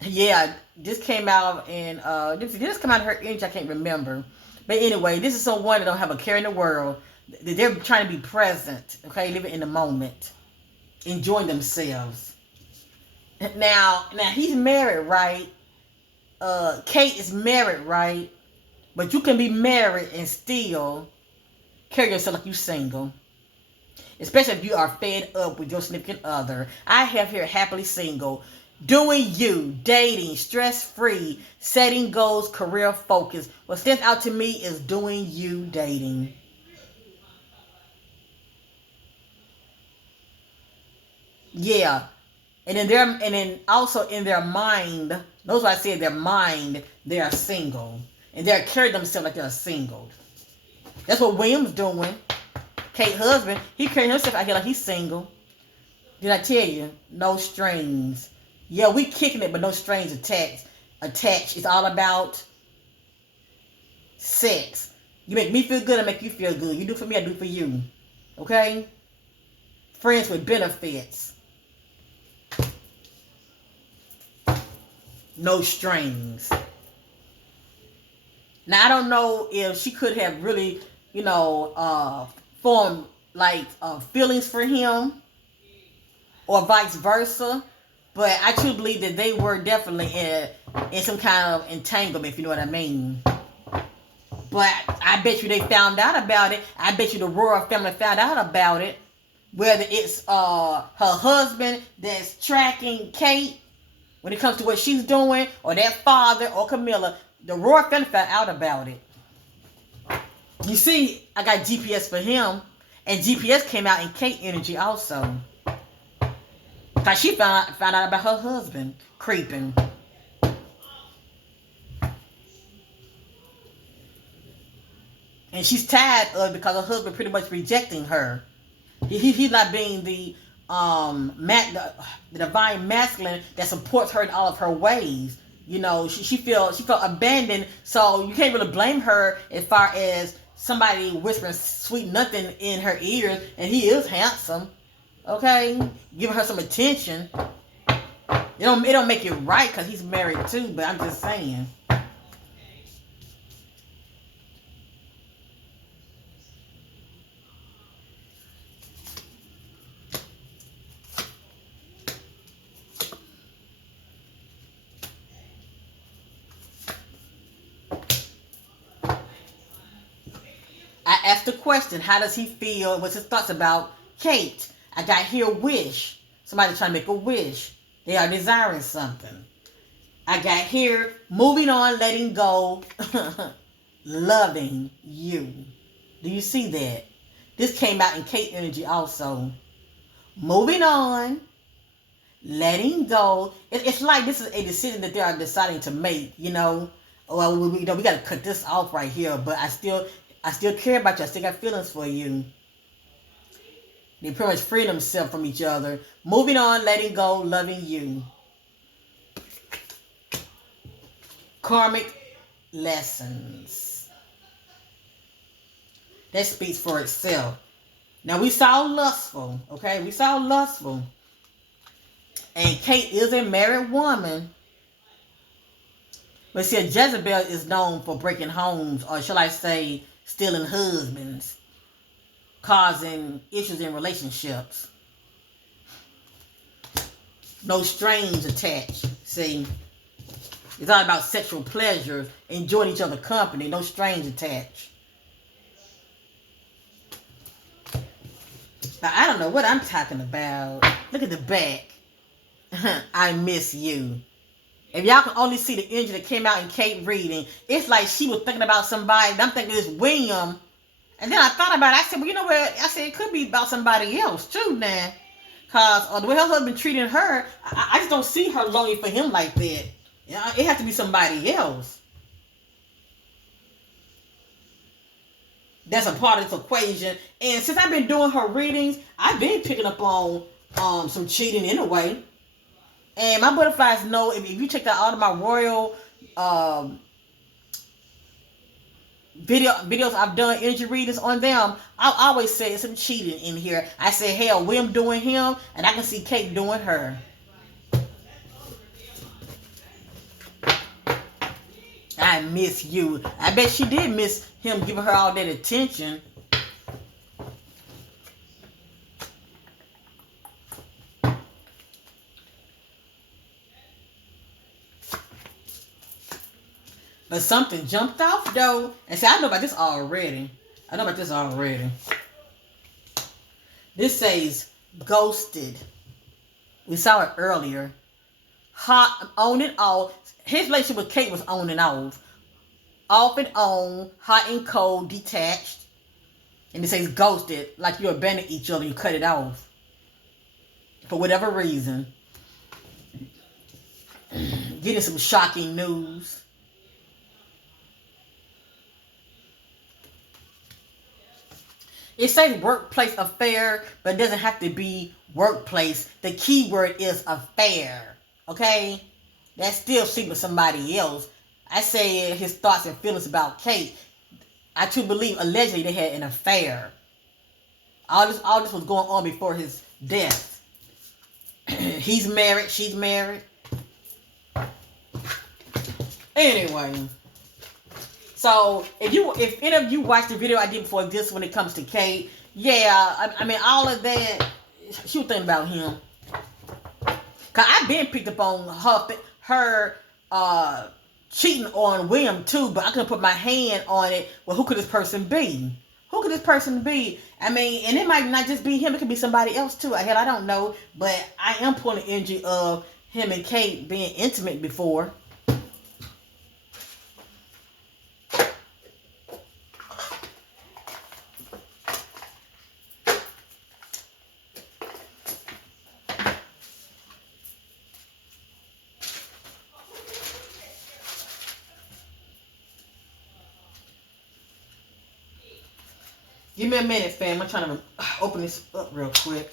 Yeah, this came out in this came out of her energy. I can't remember, but anyway, this is someone that don't have a care in the world. They're trying to be present. Okay, living in the moment, enjoying themselves. Now he's married, right? Kate is married, right? But you can be married and still carry yourself like you're single. Especially if you are fed up with your significant other. I have here happily single. Doing you, dating, stress-free, setting goals, career focus. What stands out to me is doing you, dating. Yeah. And then also in their mind, notice what I said, their mind, they are single. And they're carrying themselves like they're single. That's what William's doing. Kate's husband, he carrying himself out here like he's single. Did I tell you? No strings. Yeah, we kicking it, but no strings attached. It's all about sex. You make me feel good, I make you feel good. You do for me, I do for you. Okay? Friends with benefits. No strings. Now, I don't know if she could have really, formed like feelings for him or vice versa. But I truly believe that they were definitely in some kind of entanglement, if you know what I mean. But I bet you they found out about it. I bet you the royal family found out about it. Whether it's her husband that's tracking Kate when it comes to what she's doing, or that father, or Camilla, the royal family found out about it. You see, I got GPS for him, and GPS came out in Kate energy also. Because she found out about her husband creeping. And she's tired of it because her husband pretty much rejecting her. He's not being the divine masculine that supports her in all of her ways. You know, she felt abandoned, so you can't really blame her as far as somebody whispering sweet nothing in her ears, and he is handsome. Okay, giving her some attention. It don't make it right because he's married too, but I'm just saying. I asked the question, how does he feel? What's his thoughts about Kate? I got here wish. Somebody trying to make a wish. They are desiring something. I got here moving on, letting go, loving you. Do you see that? This came out in Kate energy also. Moving on, letting go. It's like this is a decision that they are deciding to make, Well, we got to cut this off right here, but I still care about you. I still got feelings for you. They pretty much free themselves from each other. Moving on, letting go, loving you. Karmic lessons. That speaks for itself. Now, we saw lustful, okay? We saw lustful. And Kate is a married woman. But see, Jezebel is known for breaking homes, or shall I say, stealing husbands, causing issues in relationships. No strings attached. See, it's all about sexual pleasures, enjoying each other's company, no strings attached. Now, I don't know what I'm talking about. Look at the back. I miss you. If y'all can only see the energy that came out in Kate reading, it's like she was thinking about somebody, and I'm thinking it's William. And then I thought about it. I said, well, you know what? I said, it could be about somebody else, too, now. Because the way her husband treating her, I just don't see her longing for him like that. It has to be somebody else. That's a part of this equation. And since I've been doing her readings, I've been picking up on some cheating anyway. And my butterflies know, if you check out all of my royal videos I've done, energy readings on them, I always say it's some cheating in here. I say, hell, William doing him, and I can see Kate doing her. I miss you. I bet she did miss him giving her all that attention. But something jumped off, though. And see, I know about this already. This says, ghosted. We saw it earlier. Hot, on and off. His relationship with Kate was on and off. Off and on, hot and cold, detached. And it says ghosted, like you abandoned each other, you cut it off. For whatever reason. Getting some shocking news. It says workplace affair, but it doesn't have to be workplace. The key word is affair. Okay? That's still sleeping with somebody else. I say his thoughts and feelings about Kate. I truly believe allegedly they had an affair. All this was going on before his death. He's married, she's married. Anyway. So, if any of you watched the video I did before this when it comes to Kate, yeah, I mean, all of that, she was thinking about him. Because I've been picked up on her cheating on William, too, but I couldn't put my hand on it. Well, who could this person be? Who could this person be? I mean, and it might not just be him. It could be somebody else, too. Hell, I don't know. But I am pulling the energy of him and Kate being intimate before. Give me a minute, fam. I'm trying to open this up real quick.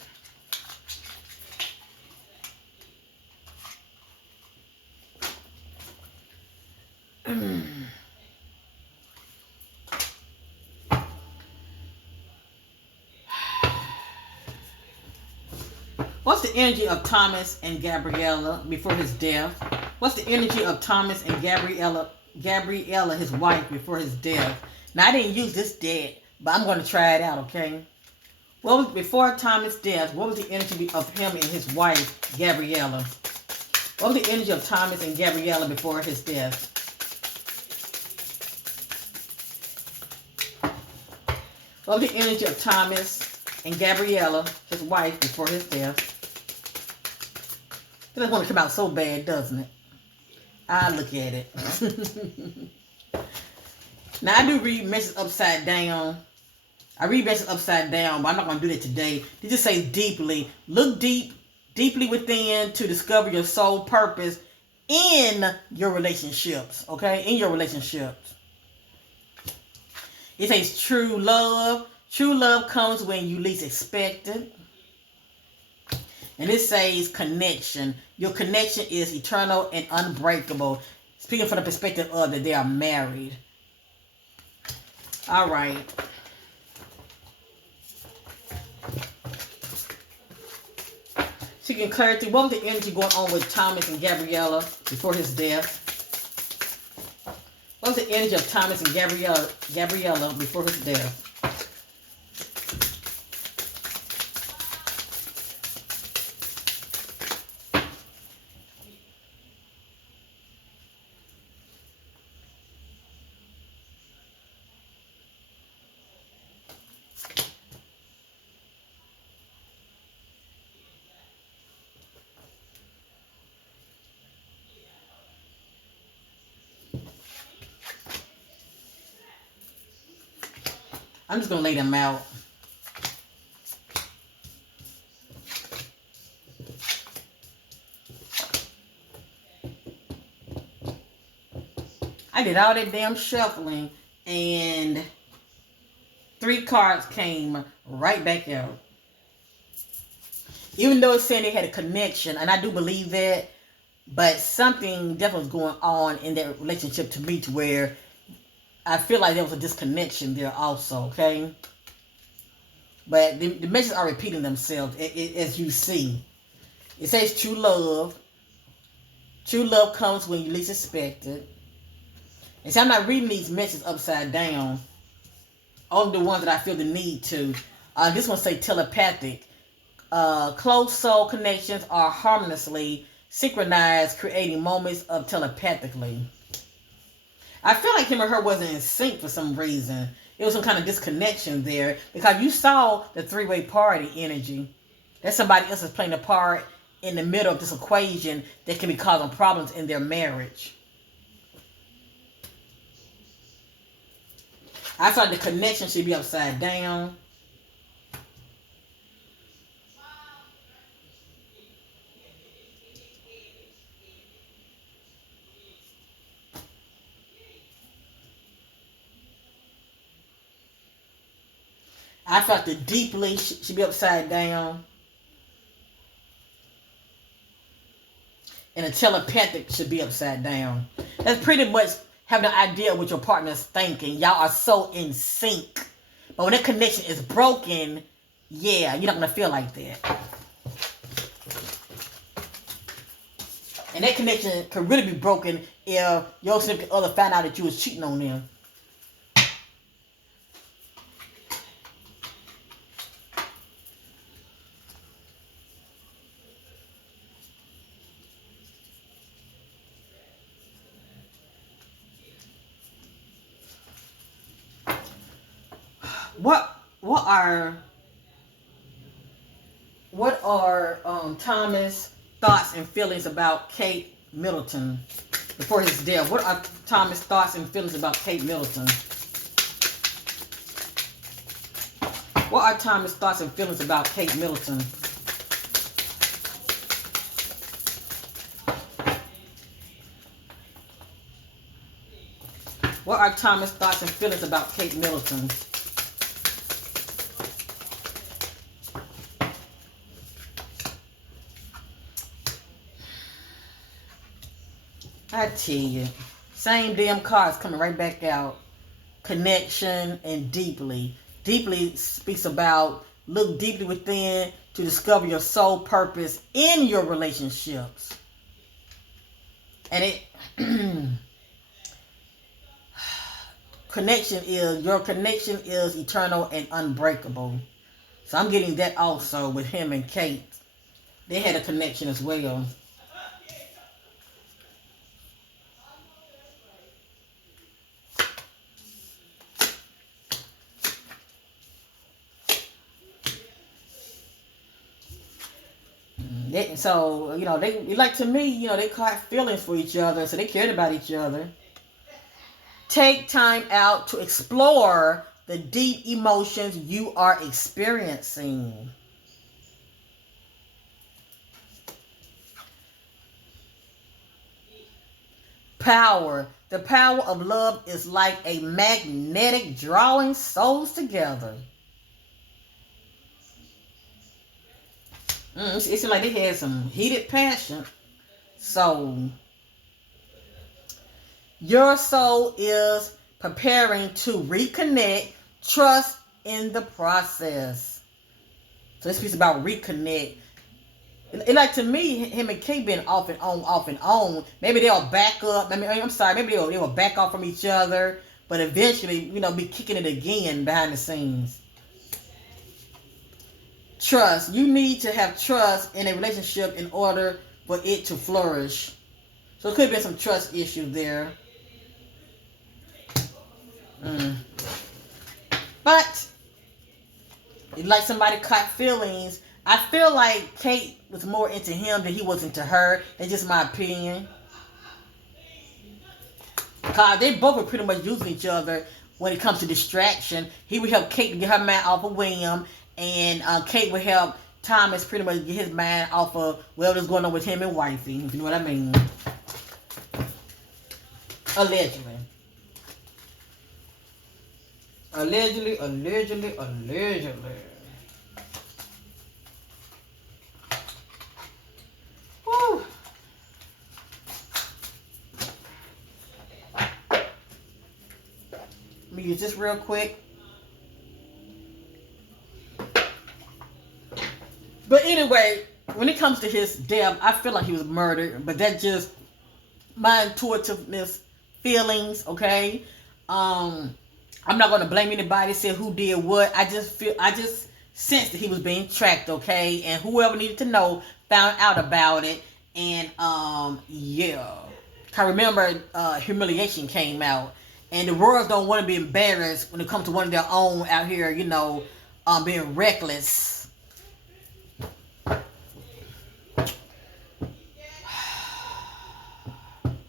What's the energy of Thomas and Gabriella before his death? What's the energy of Thomas and Gabriella, his wife, before his death? Now, I didn't use this deck, but I'm going to try it out, okay? What was before Thomas' death? What was the energy of him and his wife, Gabriella? What was the energy of Thomas and Gabriella before his death? What was the energy of Thomas and Gabriella, his wife, before his death? It doesn't want to come out so bad, doesn't it? I look at it. Now, I do read messages upside down. I read messages upside down, but I'm not going to do that today. It just says deeply. Look deeply within to discover your soul purpose in your relationships. Okay? In your relationships. It says true love. True love comes when you least expect it. And it says connection. Your connection is eternal and unbreakable. Speaking from the perspective of that they are married. All right. Seeking clarity. What was the energy going on with Thomas and Gabriella before his death? What was the energy of Thomas and Gabriella before his death? I'm just going to lay them out. I did all that damn shuffling, and 3 cards came right back out. Even though it's saying they had a connection, and I do believe that, but something definitely was going on in that relationship to me to where I feel like there was a disconnection there also, okay? But the messages are repeating themselves as you see. It says true love. True love comes when you least expect it. And so I'm not reading these messages upside down. Only the ones that I feel the need to. This one say telepathic. Close soul connections are harmoniously synchronized, creating moments of telepathically. I feel like him or her wasn't in sync for some reason. There was some kind of disconnection there because you saw the 3-way party energy. That somebody else is playing a part in the middle of this equation that can be causing problems in their marriage. I thought the connection should be upside down. I thought the deeply should be upside down. And the telepathic should be upside down. That's pretty much having an idea of what your partner's thinking. Y'all are so in sync. But when that connection is broken, yeah, you're not going to feel like that. And that connection could really be broken if your significant other found out that you was cheating on them. What are Thomas' thoughts and feelings about Kate Middleton before his death? What are Thomas' thoughts and feelings about Kate Middleton? What are Thomas' thoughts and feelings about Kate Middleton? What are Thomas' thoughts and feelings about Kate Middleton? I tell you, same damn cards coming right back out. Connection and deeply. Deeply speaks about look deeply within to discover your soul purpose in your relationships. And it your connection is eternal and unbreakable. So I'm getting that also with him and Kate. They had a connection as well. So, they like to me, they caught feelings for each other, so they cared about each other. Take time out to explore the deep emotions you are experiencing. Power. The power of love is like a magnetic drawing souls together. It seems like they had some heated passion. So, your soul is preparing to reconnect. Trust in the process. So this piece about reconnect. It like to me, him and Kate been off and on, off and on. Maybe they'll back up. I'm sorry. Maybe they will back off from each other, but eventually, be kicking it again behind the scenes. Trust. You need to have trust in a relationship in order for it to flourish. So it could have been some trust issues there. But like somebody caught feelings. I feel like Kate was more into him than he was into her. That's just my opinion. Cause they both were pretty much using each other when it comes to distraction. He would help Kate to get her mind off of William, and Kate would help Thomas pretty much get his mind off of whatever's going on with him and wifey. If you know what I mean. Allegedly. Allegedly. Woo. Let me use this real quick. But anyway, when it comes to his death, I feel like he was murdered. But that's just my intuitiveness feelings, okay? I'm not gonna blame anybody, say who did what. I just sensed that he was being tracked, okay? And whoever needed to know found out about it. And yeah. I remember humiliation came out. And the world don't want to be embarrassed when it comes to one of their own out here, being reckless.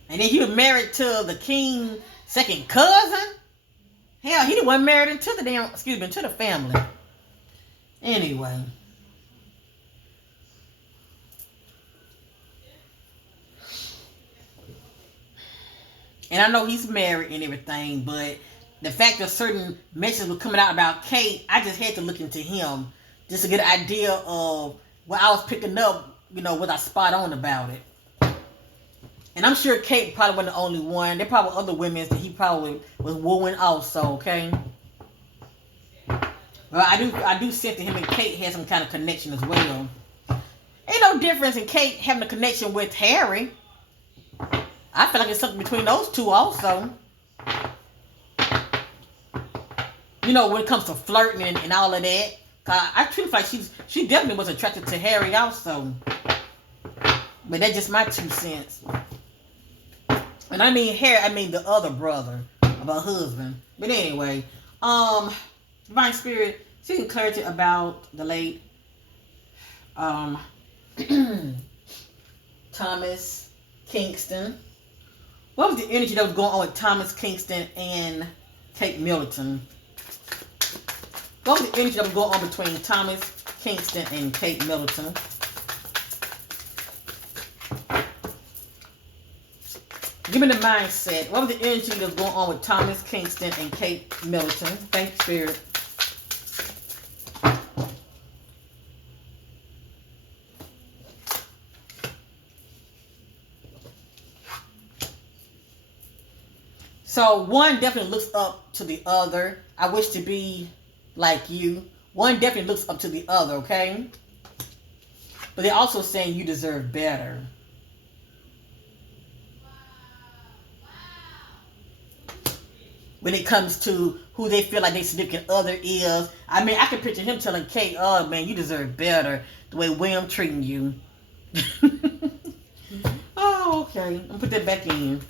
And then he was married to the king's second cousin. Hell, he wasn't married into the family. Anyway. And I know he's married and everything, but the fact that certain messages were coming out about Kate, I just had to look into him just to get an idea of what I was picking up, was I spot on about it. And I'm sure Kate probably wasn't the only one. There probably other women that he probably was wooing also, okay? Well, I do sense that him and Kate had some kind of connection as well. Ain't no difference in Kate having a connection with Harry. I feel like it's something between those two also. When it comes to flirting and all of that. I truly feel like she definitely was attracted to Harry also. But that's just my 2 cents. And I mean Harry, I mean the other brother of her husband. But anyway, Divine Spirit, seeking clarity about the late Thomas Kingston. What was the energy that was going on with Thomas Kingston and Kate Middleton? What was the energy that was going on between Thomas Kingston and Kate Middleton? Give me the mindset. What was the energy that was going on with Thomas Kingston and Kate Middleton? Thank you, Spirit. So one definitely looks up to the other. I wish to be like you. One definitely looks up to the other, okay? But they're also saying you deserve better. When it comes to who they feel like their significant other is. I mean, I can picture him telling Kate, oh man, you deserve better the way William treating you. Oh, okay. I'm gonna put that back in.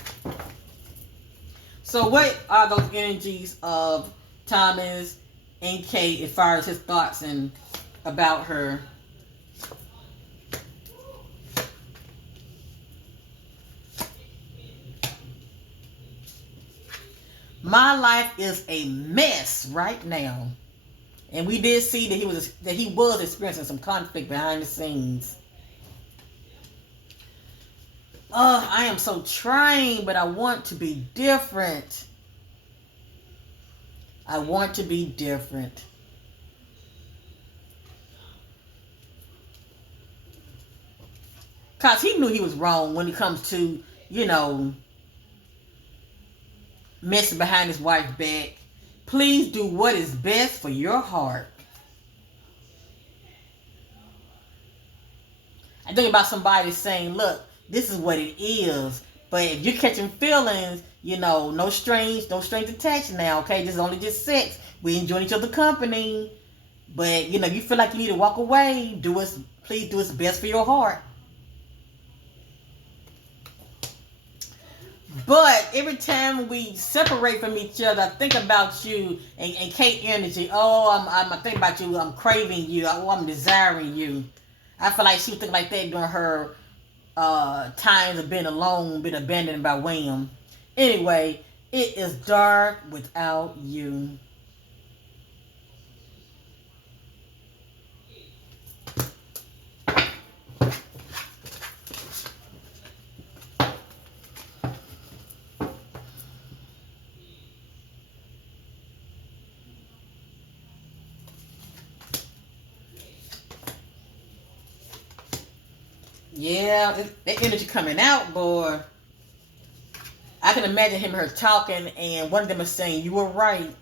So what are those energies of Thomas and Kate as far as his thoughts and about her? My life is a mess right now. And we did see that he was experiencing some conflict behind the scenes. I am so trying, but I want to be different. I want to be different. Because he knew he was wrong when it comes to, messing behind his wife's back. Please do what is best for your heart. I think about somebody saying, look, this is what it is. But if you're catching feelings, no strings attached now, okay? This is only just sex. We enjoy each other's company. But, you feel like you need to walk away, please do what's best for your heart. But every time we separate from each other, I think about you and Kate energy. Oh, I think about you. I'm craving you. Oh, I'm desiring you. I feel like she was thinking like that during her times of being alone, being abandoned by William. Anyway, it is dark without you. Yeah, that energy coming out, boy. I can imagine him and her talking, and one of them is saying, "You were right."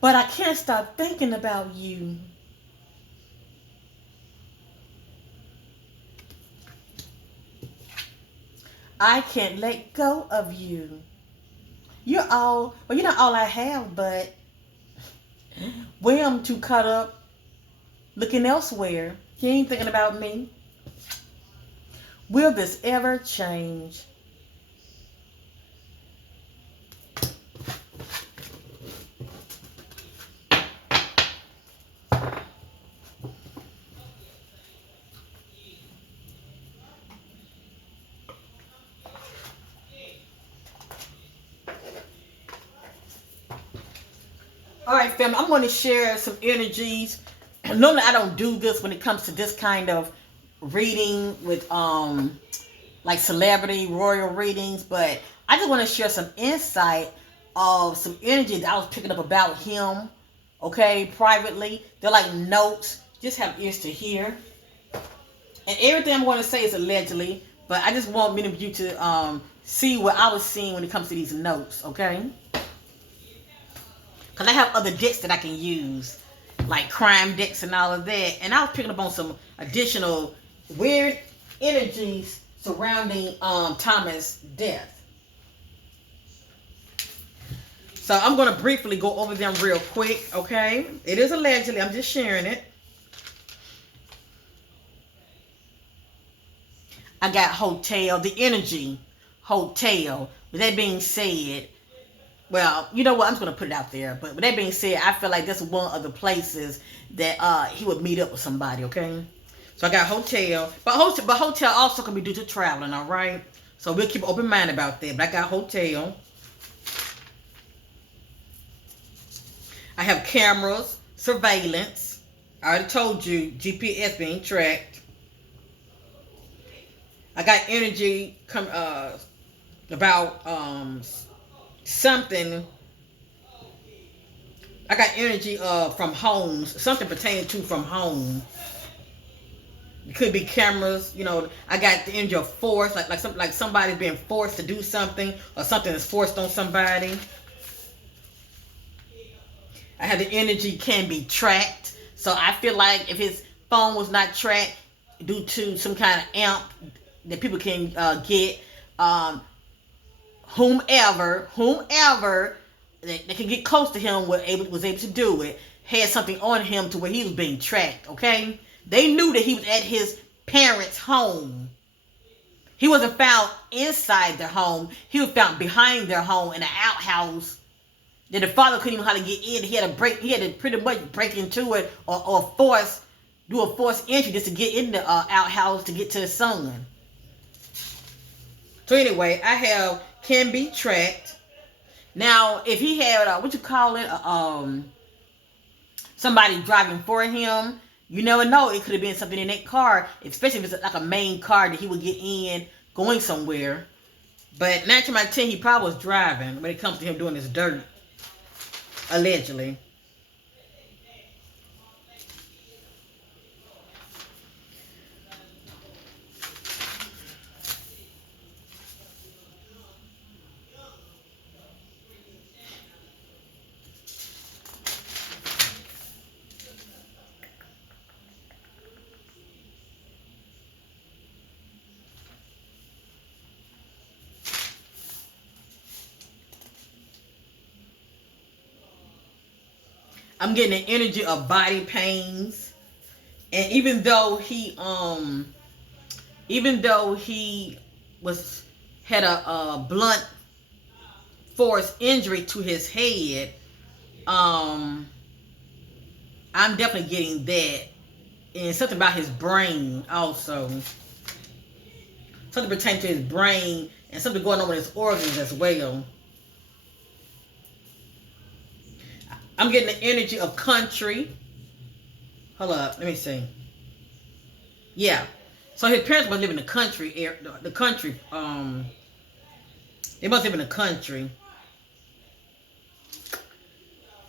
But I can't stop thinking about you. I can't let go of you. You're not all I have, but where I'm too caught up looking elsewhere. He ain't thinking about me. Will this ever change? All right, family, I'm going to share some energies. Normally, I don't do this when it comes to this kind of reading with like celebrity royal readings, but I just want to share some insight of some energy that I was picking up about him. Okay, privately, they're like notes. Just have ears to hear, and everything I'm going to say is allegedly, but I just want many of you to see what I was seeing when it comes to these notes. Okay. Because I have other decks that I can use, like crime decks and all of that. And I was picking up on some additional weird energies surrounding Thomas' death. So I'm going to briefly go over them real quick, okay? It is allegedly. I'm just sharing it. I got hotel, the energy, hotel. With that being said, well, you know what? I'm just gonna put it out there. But with that being said, I feel like that's one of the places that he would meet up with somebody. Okay, so I got hotel, but hotel also can be due to traveling. All right, so we'll keep open mind about that. But I got hotel. I have cameras, surveillance. I already told you GPS being tracked. I got energy about something. I got energy from homes, something pertaining to from home. It could be cameras, I got the energy of force, like somebody's being forced to do something, or something is forced on somebody. I have the energy can be tracked. So I feel like if his phone was not tracked due to some kind of amp that people can get, um, whomever that can get close to him was able to do it, had something on him to where he was being tracked. Okay, they knew that he was at his parents' home. He wasn't found inside their home. He was found behind their home in an outhouse that the father couldn't even how to get in. He had to pretty much break into it, or do a forced entry just to get in the outhouse to get to his son. So anyway, I have can be tracked. Now, if he had somebody driving for him, you never know. It could have been something in that car, especially if it's like a main car that he would get in going somewhere. But 9 times out of 10, he probably was driving when it comes to him doing this dirt, allegedly. I'm getting the energy of body pains. And even though he was had a blunt force injury to his head, um, I'm definitely getting that. And something about his brain also. Something pertaining to his brain and something going on with his organs as well. I'm getting the energy of country. Hold up, let me see. Yeah. So his parents must live in the country, the country. They must live in the country.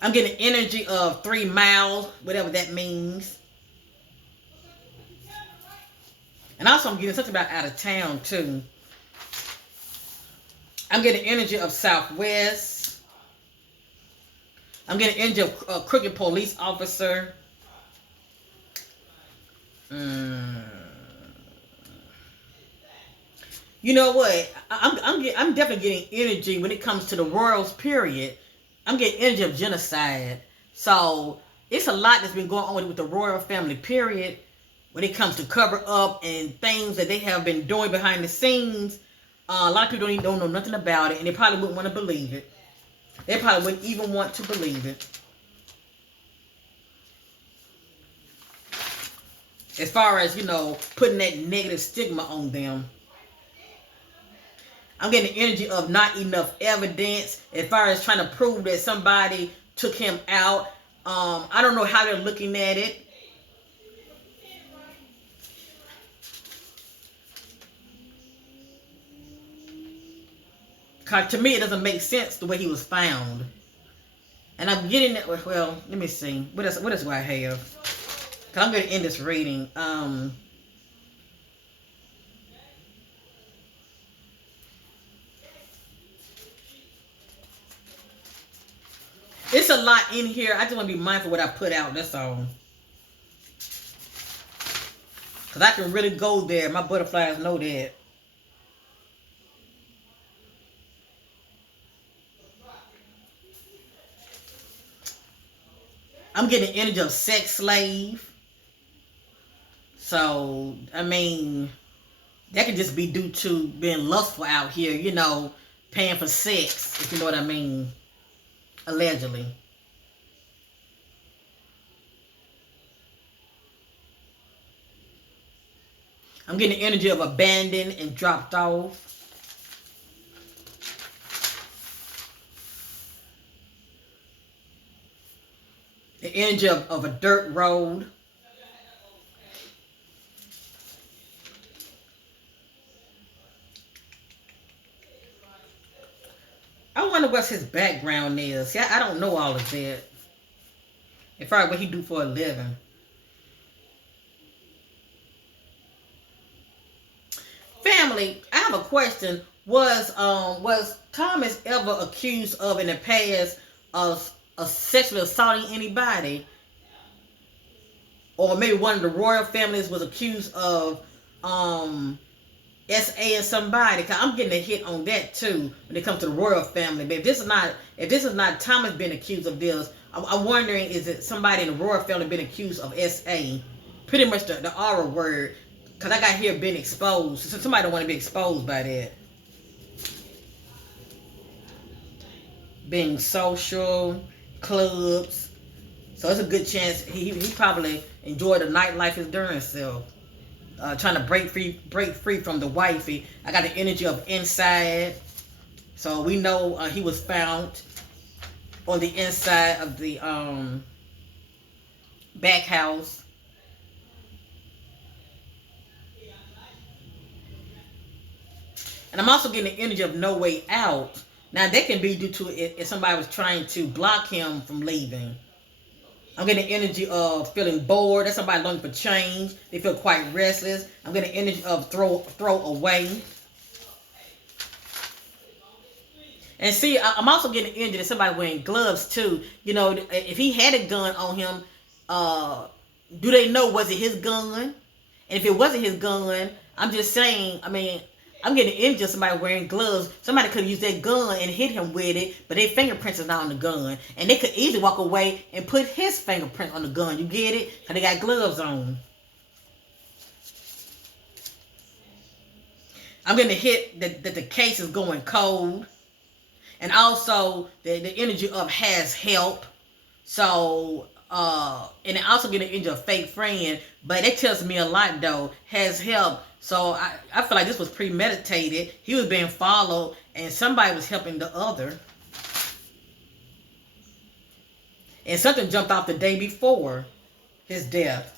I'm getting the energy of 3 miles, whatever that means. And also I'm getting something about out of town too. I'm getting the energy of Southwest. I'm getting the energy of a crooked police officer. You know what? I'm definitely getting energy when it comes to the royals. Period. I'm getting energy of genocide. So it's a lot that's been going on with the royal family. Period. When it comes to cover up and things that they have been doing behind the scenes, a lot of people don't know nothing about it, and they probably wouldn't want to believe it. They probably wouldn't even want to believe it. As far as, putting that negative stigma on them. I'm getting the energy of not enough evidence as far as trying to prove that somebody took him out. I don't know how they're looking at it. Cause to me, it doesn't make sense the way he was found. And I'm getting that. Well, let me see. What else do I have? Cause I'm going to end this reading. It's a lot in here. I just want to be mindful of what I put out. That's all. Because I can really go there. My butterflies know that. I'm getting the energy of sex slave. So, I mean, that could just be due to being lustful out here, paying for sex, if you know what I mean. Allegedly. I'm getting the energy of abandoned and dropped off. The energy of a dirt road. I wonder what his background is. See, I don't know all of that. As far as what he do for a living. Family, I have a question. Was Thomas ever accused of in the past of sexually assaulting anybody? Or maybe one of the royal families was accused of SA and somebody. Cause I'm getting a hit on that too when it comes to the royal family. But if this is not Thomas being accused of this, I'm wondering, is it somebody in the royal family being accused of SA? Pretty much the R word. Cause I got here being exposed. So somebody don't want to be exposed by that. Being social, clubs. So it's a good chance he probably enjoyed the nightlife his during himself. Trying to break free from the wifey. I got the energy of inside. So we know he was found on the inside of the back house. And I'm also getting the energy of no way out. Now that can be due to if somebody was trying to block him from leaving. I'm getting the energy of feeling bored. That's somebody looking for change. They feel quite restless. I'm getting the energy of throw away. And see, I'm also getting the energy that somebody wearing gloves too. If he had a gun on him, do they know was it his gun? And if it wasn't his gun, I'm just saying, I'm getting the energy of somebody wearing gloves. Somebody could use that gun and hit him with it, but their fingerprints is not on the gun. And they could easily walk away and put his fingerprint on the gun. You get it? Because they got gloves on. I'm getting the hit that the case is going cold. And also the energy of has help. So, and it also get an energy of fake friend. But it tells me a lot though. Has help. So I feel like this was premeditated. He was being followed and somebody was helping the other. And something jumped off the day before his death.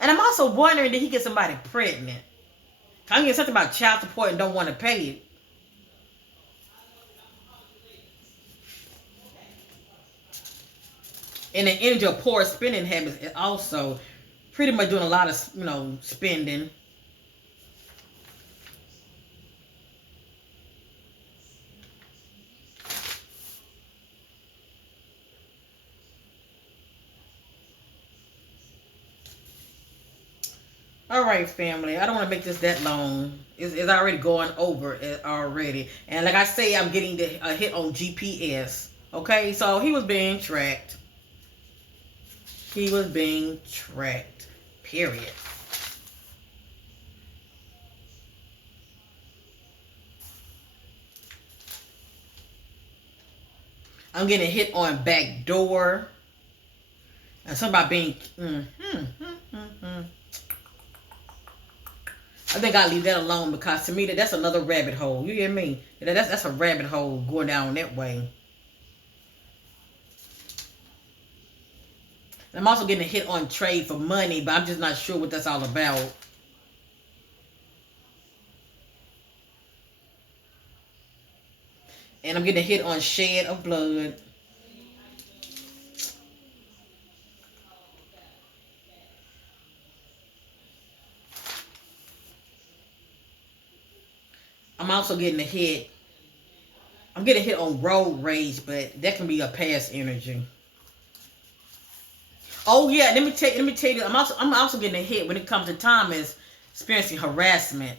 And I'm also wondering, did he get somebody pregnant? I'm getting something about child support and don't want to pay it. And the energy of poor spending habits is also pretty much doing a lot of, spending. All right, family. I don't want to make this that long. It's already going over it already. And like I say, I'm getting a hit on GPS. Okay, so he was being tracked. He was being tracked. Period. I'm getting a hit on back door. And something about being... I think I'll leave that alone because to me that's another rabbit hole. You hear me? That's a rabbit hole going down that way. I'm also getting a hit on trade for money, but I'm just not sure what that's all about. And I'm getting a hit on shed of blood. I'm also getting a hit. I'm getting a hit on road rage, but that can be a past energy. Oh yeah, let me tell you. I'm also getting a hit when it comes to Thomas experiencing harassment.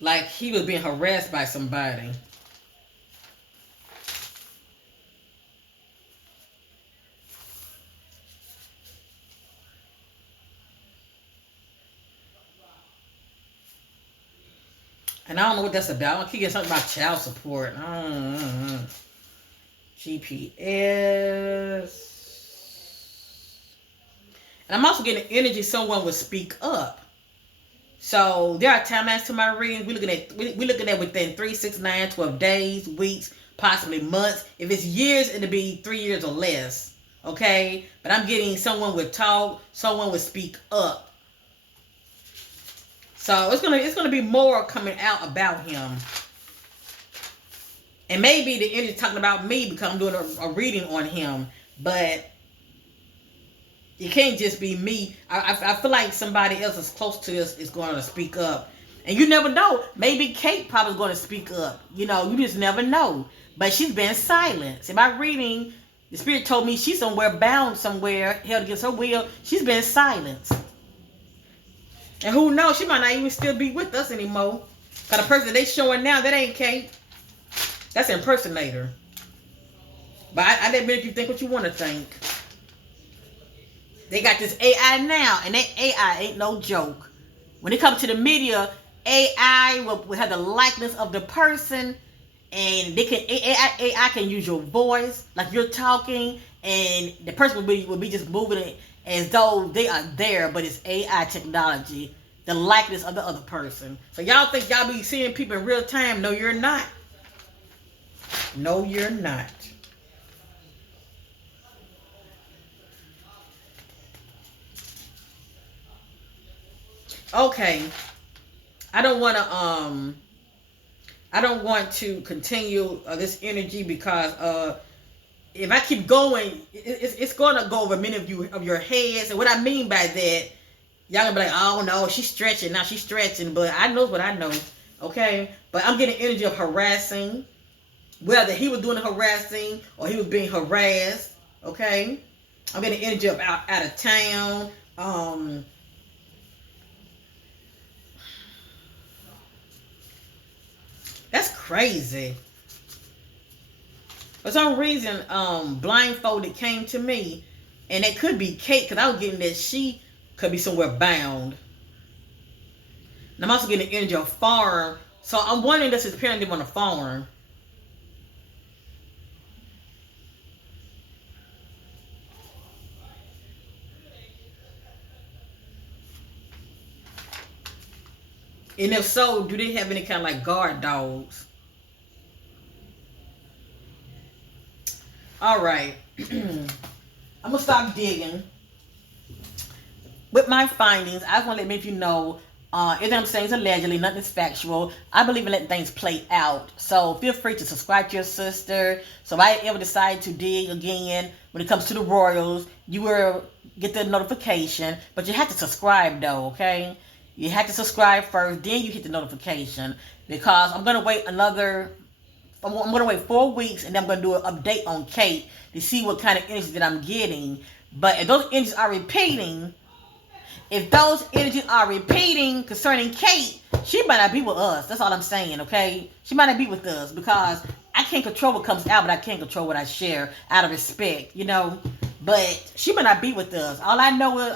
Like he was being harassed by somebody. And I don't know what that's about. I keep getting something about child support. GPS. And I'm also getting energy someone would speak up. So there are timelines to my reading. We're looking at within 3, 6, 9, 12 days, weeks, possibly months. If it's years, it'll be 3 years or less. Okay? But I'm getting someone would talk, someone would speak up. So it's gonna be more coming out about him. And maybe the energy talking about me because I'm doing a reading on him. But it can't just be me. I feel like somebody else is close to this is going to speak up. And you never know. Maybe Kate probably is going to speak up. You just never know. But she's been silent. In my reading, the spirit told me she's somewhere bound somewhere, held against her will. She's been silenced. And who knows, she might not even still be with us anymore. Because the person they showing now, that ain't Kate. That's an impersonator. But I didn't admit if you think what you want to think. They got this AI now, and that AI ain't no joke. When it comes to the media, AI will have the likeness of the person, and AI can use your voice, like you're talking, and the person will be just moving it as though they are there, but it's AI technology, the likeness of the other person. So y'all think y'all be seeing people in real time? No, you're not. No, you're not. Okay. I don't want to continue this energy because if I keep going, it's gonna go over many of your heads. And what I mean by that, y'all gonna be like, oh no, she's stretching. Now she's stretching, but I know what I know. Okay? But I'm getting energy of harassing. Whether he was doing the harassing or he was being harassed. Okay? I'm getting energy of out of town. Um, that's crazy. For some reason, blindfolded came to me, and it could be Kate because I was getting that she could be somewhere bound. And I'm also getting the energy of farm, so I'm wondering this is apparently on a farm. And if so, do they have any kind of like guard dogs? All right. I'm gonna stop digging with my findings. I just want to let you know, everything I'm saying is allegedly, nothing's factual. I believe in letting things play out. So feel free to subscribe to your sister. So if I ever decide to dig again when it comes to the Royals, you will get the notification. But you have to subscribe though, okay? You have to subscribe first, then you hit the notification. Because I'm going to wait 4 weeks, and then I'm going to do an update on Kate to see what kind of energy that I'm getting. But if those energies are repeating, concerning Kate, she might not be with us. That's all I'm saying, okay? She might not be with us because I can't control what comes out, but I can't control what I share out of respect, you know? But she might not be with us. All I know is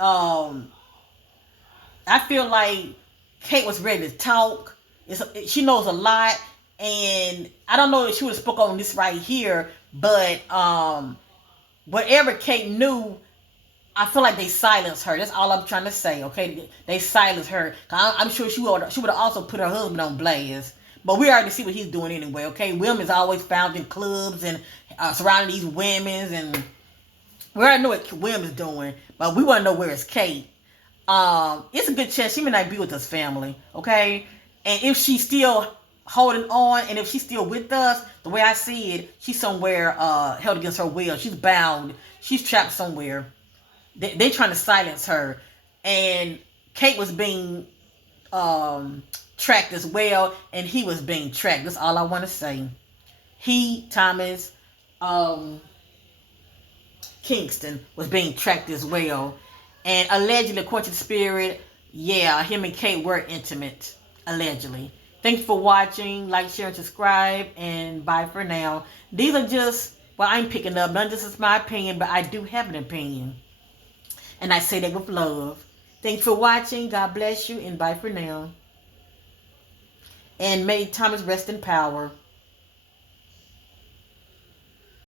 um, I feel like Kate was ready to talk. She knows a lot, and I don't know if she would have spoke on this right here, but whatever Kate knew, I feel like they silenced her. That's all I'm trying to say. Okay, they silenced her. I'm sure she would have also put her husband on blast. But we already see what he's doing anyway. Okay, William is always found in clubs and surrounding these women, and we already know what William is doing. But we want to know where is Kate. It's a good chance she may not be with us family, okay? And if she's still holding on, and if she's still with us, the way I see it, she's somewhere held against her will. She's bound. She's trapped somewhere. They're trying to silence her. And Kate was being tracked as well, and he was being tracked. That's all I want to say. Thomas Kingston, was being tracked as well. And allegedly, according to the spirit, yeah, him and Kate were intimate. Allegedly. Thank you for watching. Like, share, and subscribe. And bye for now. These are just, well, I'm picking up. None of this is my opinion, but I do have an opinion. And I say that with love. Thank you for watching. God bless you. And bye for now. And may Thomas rest in power.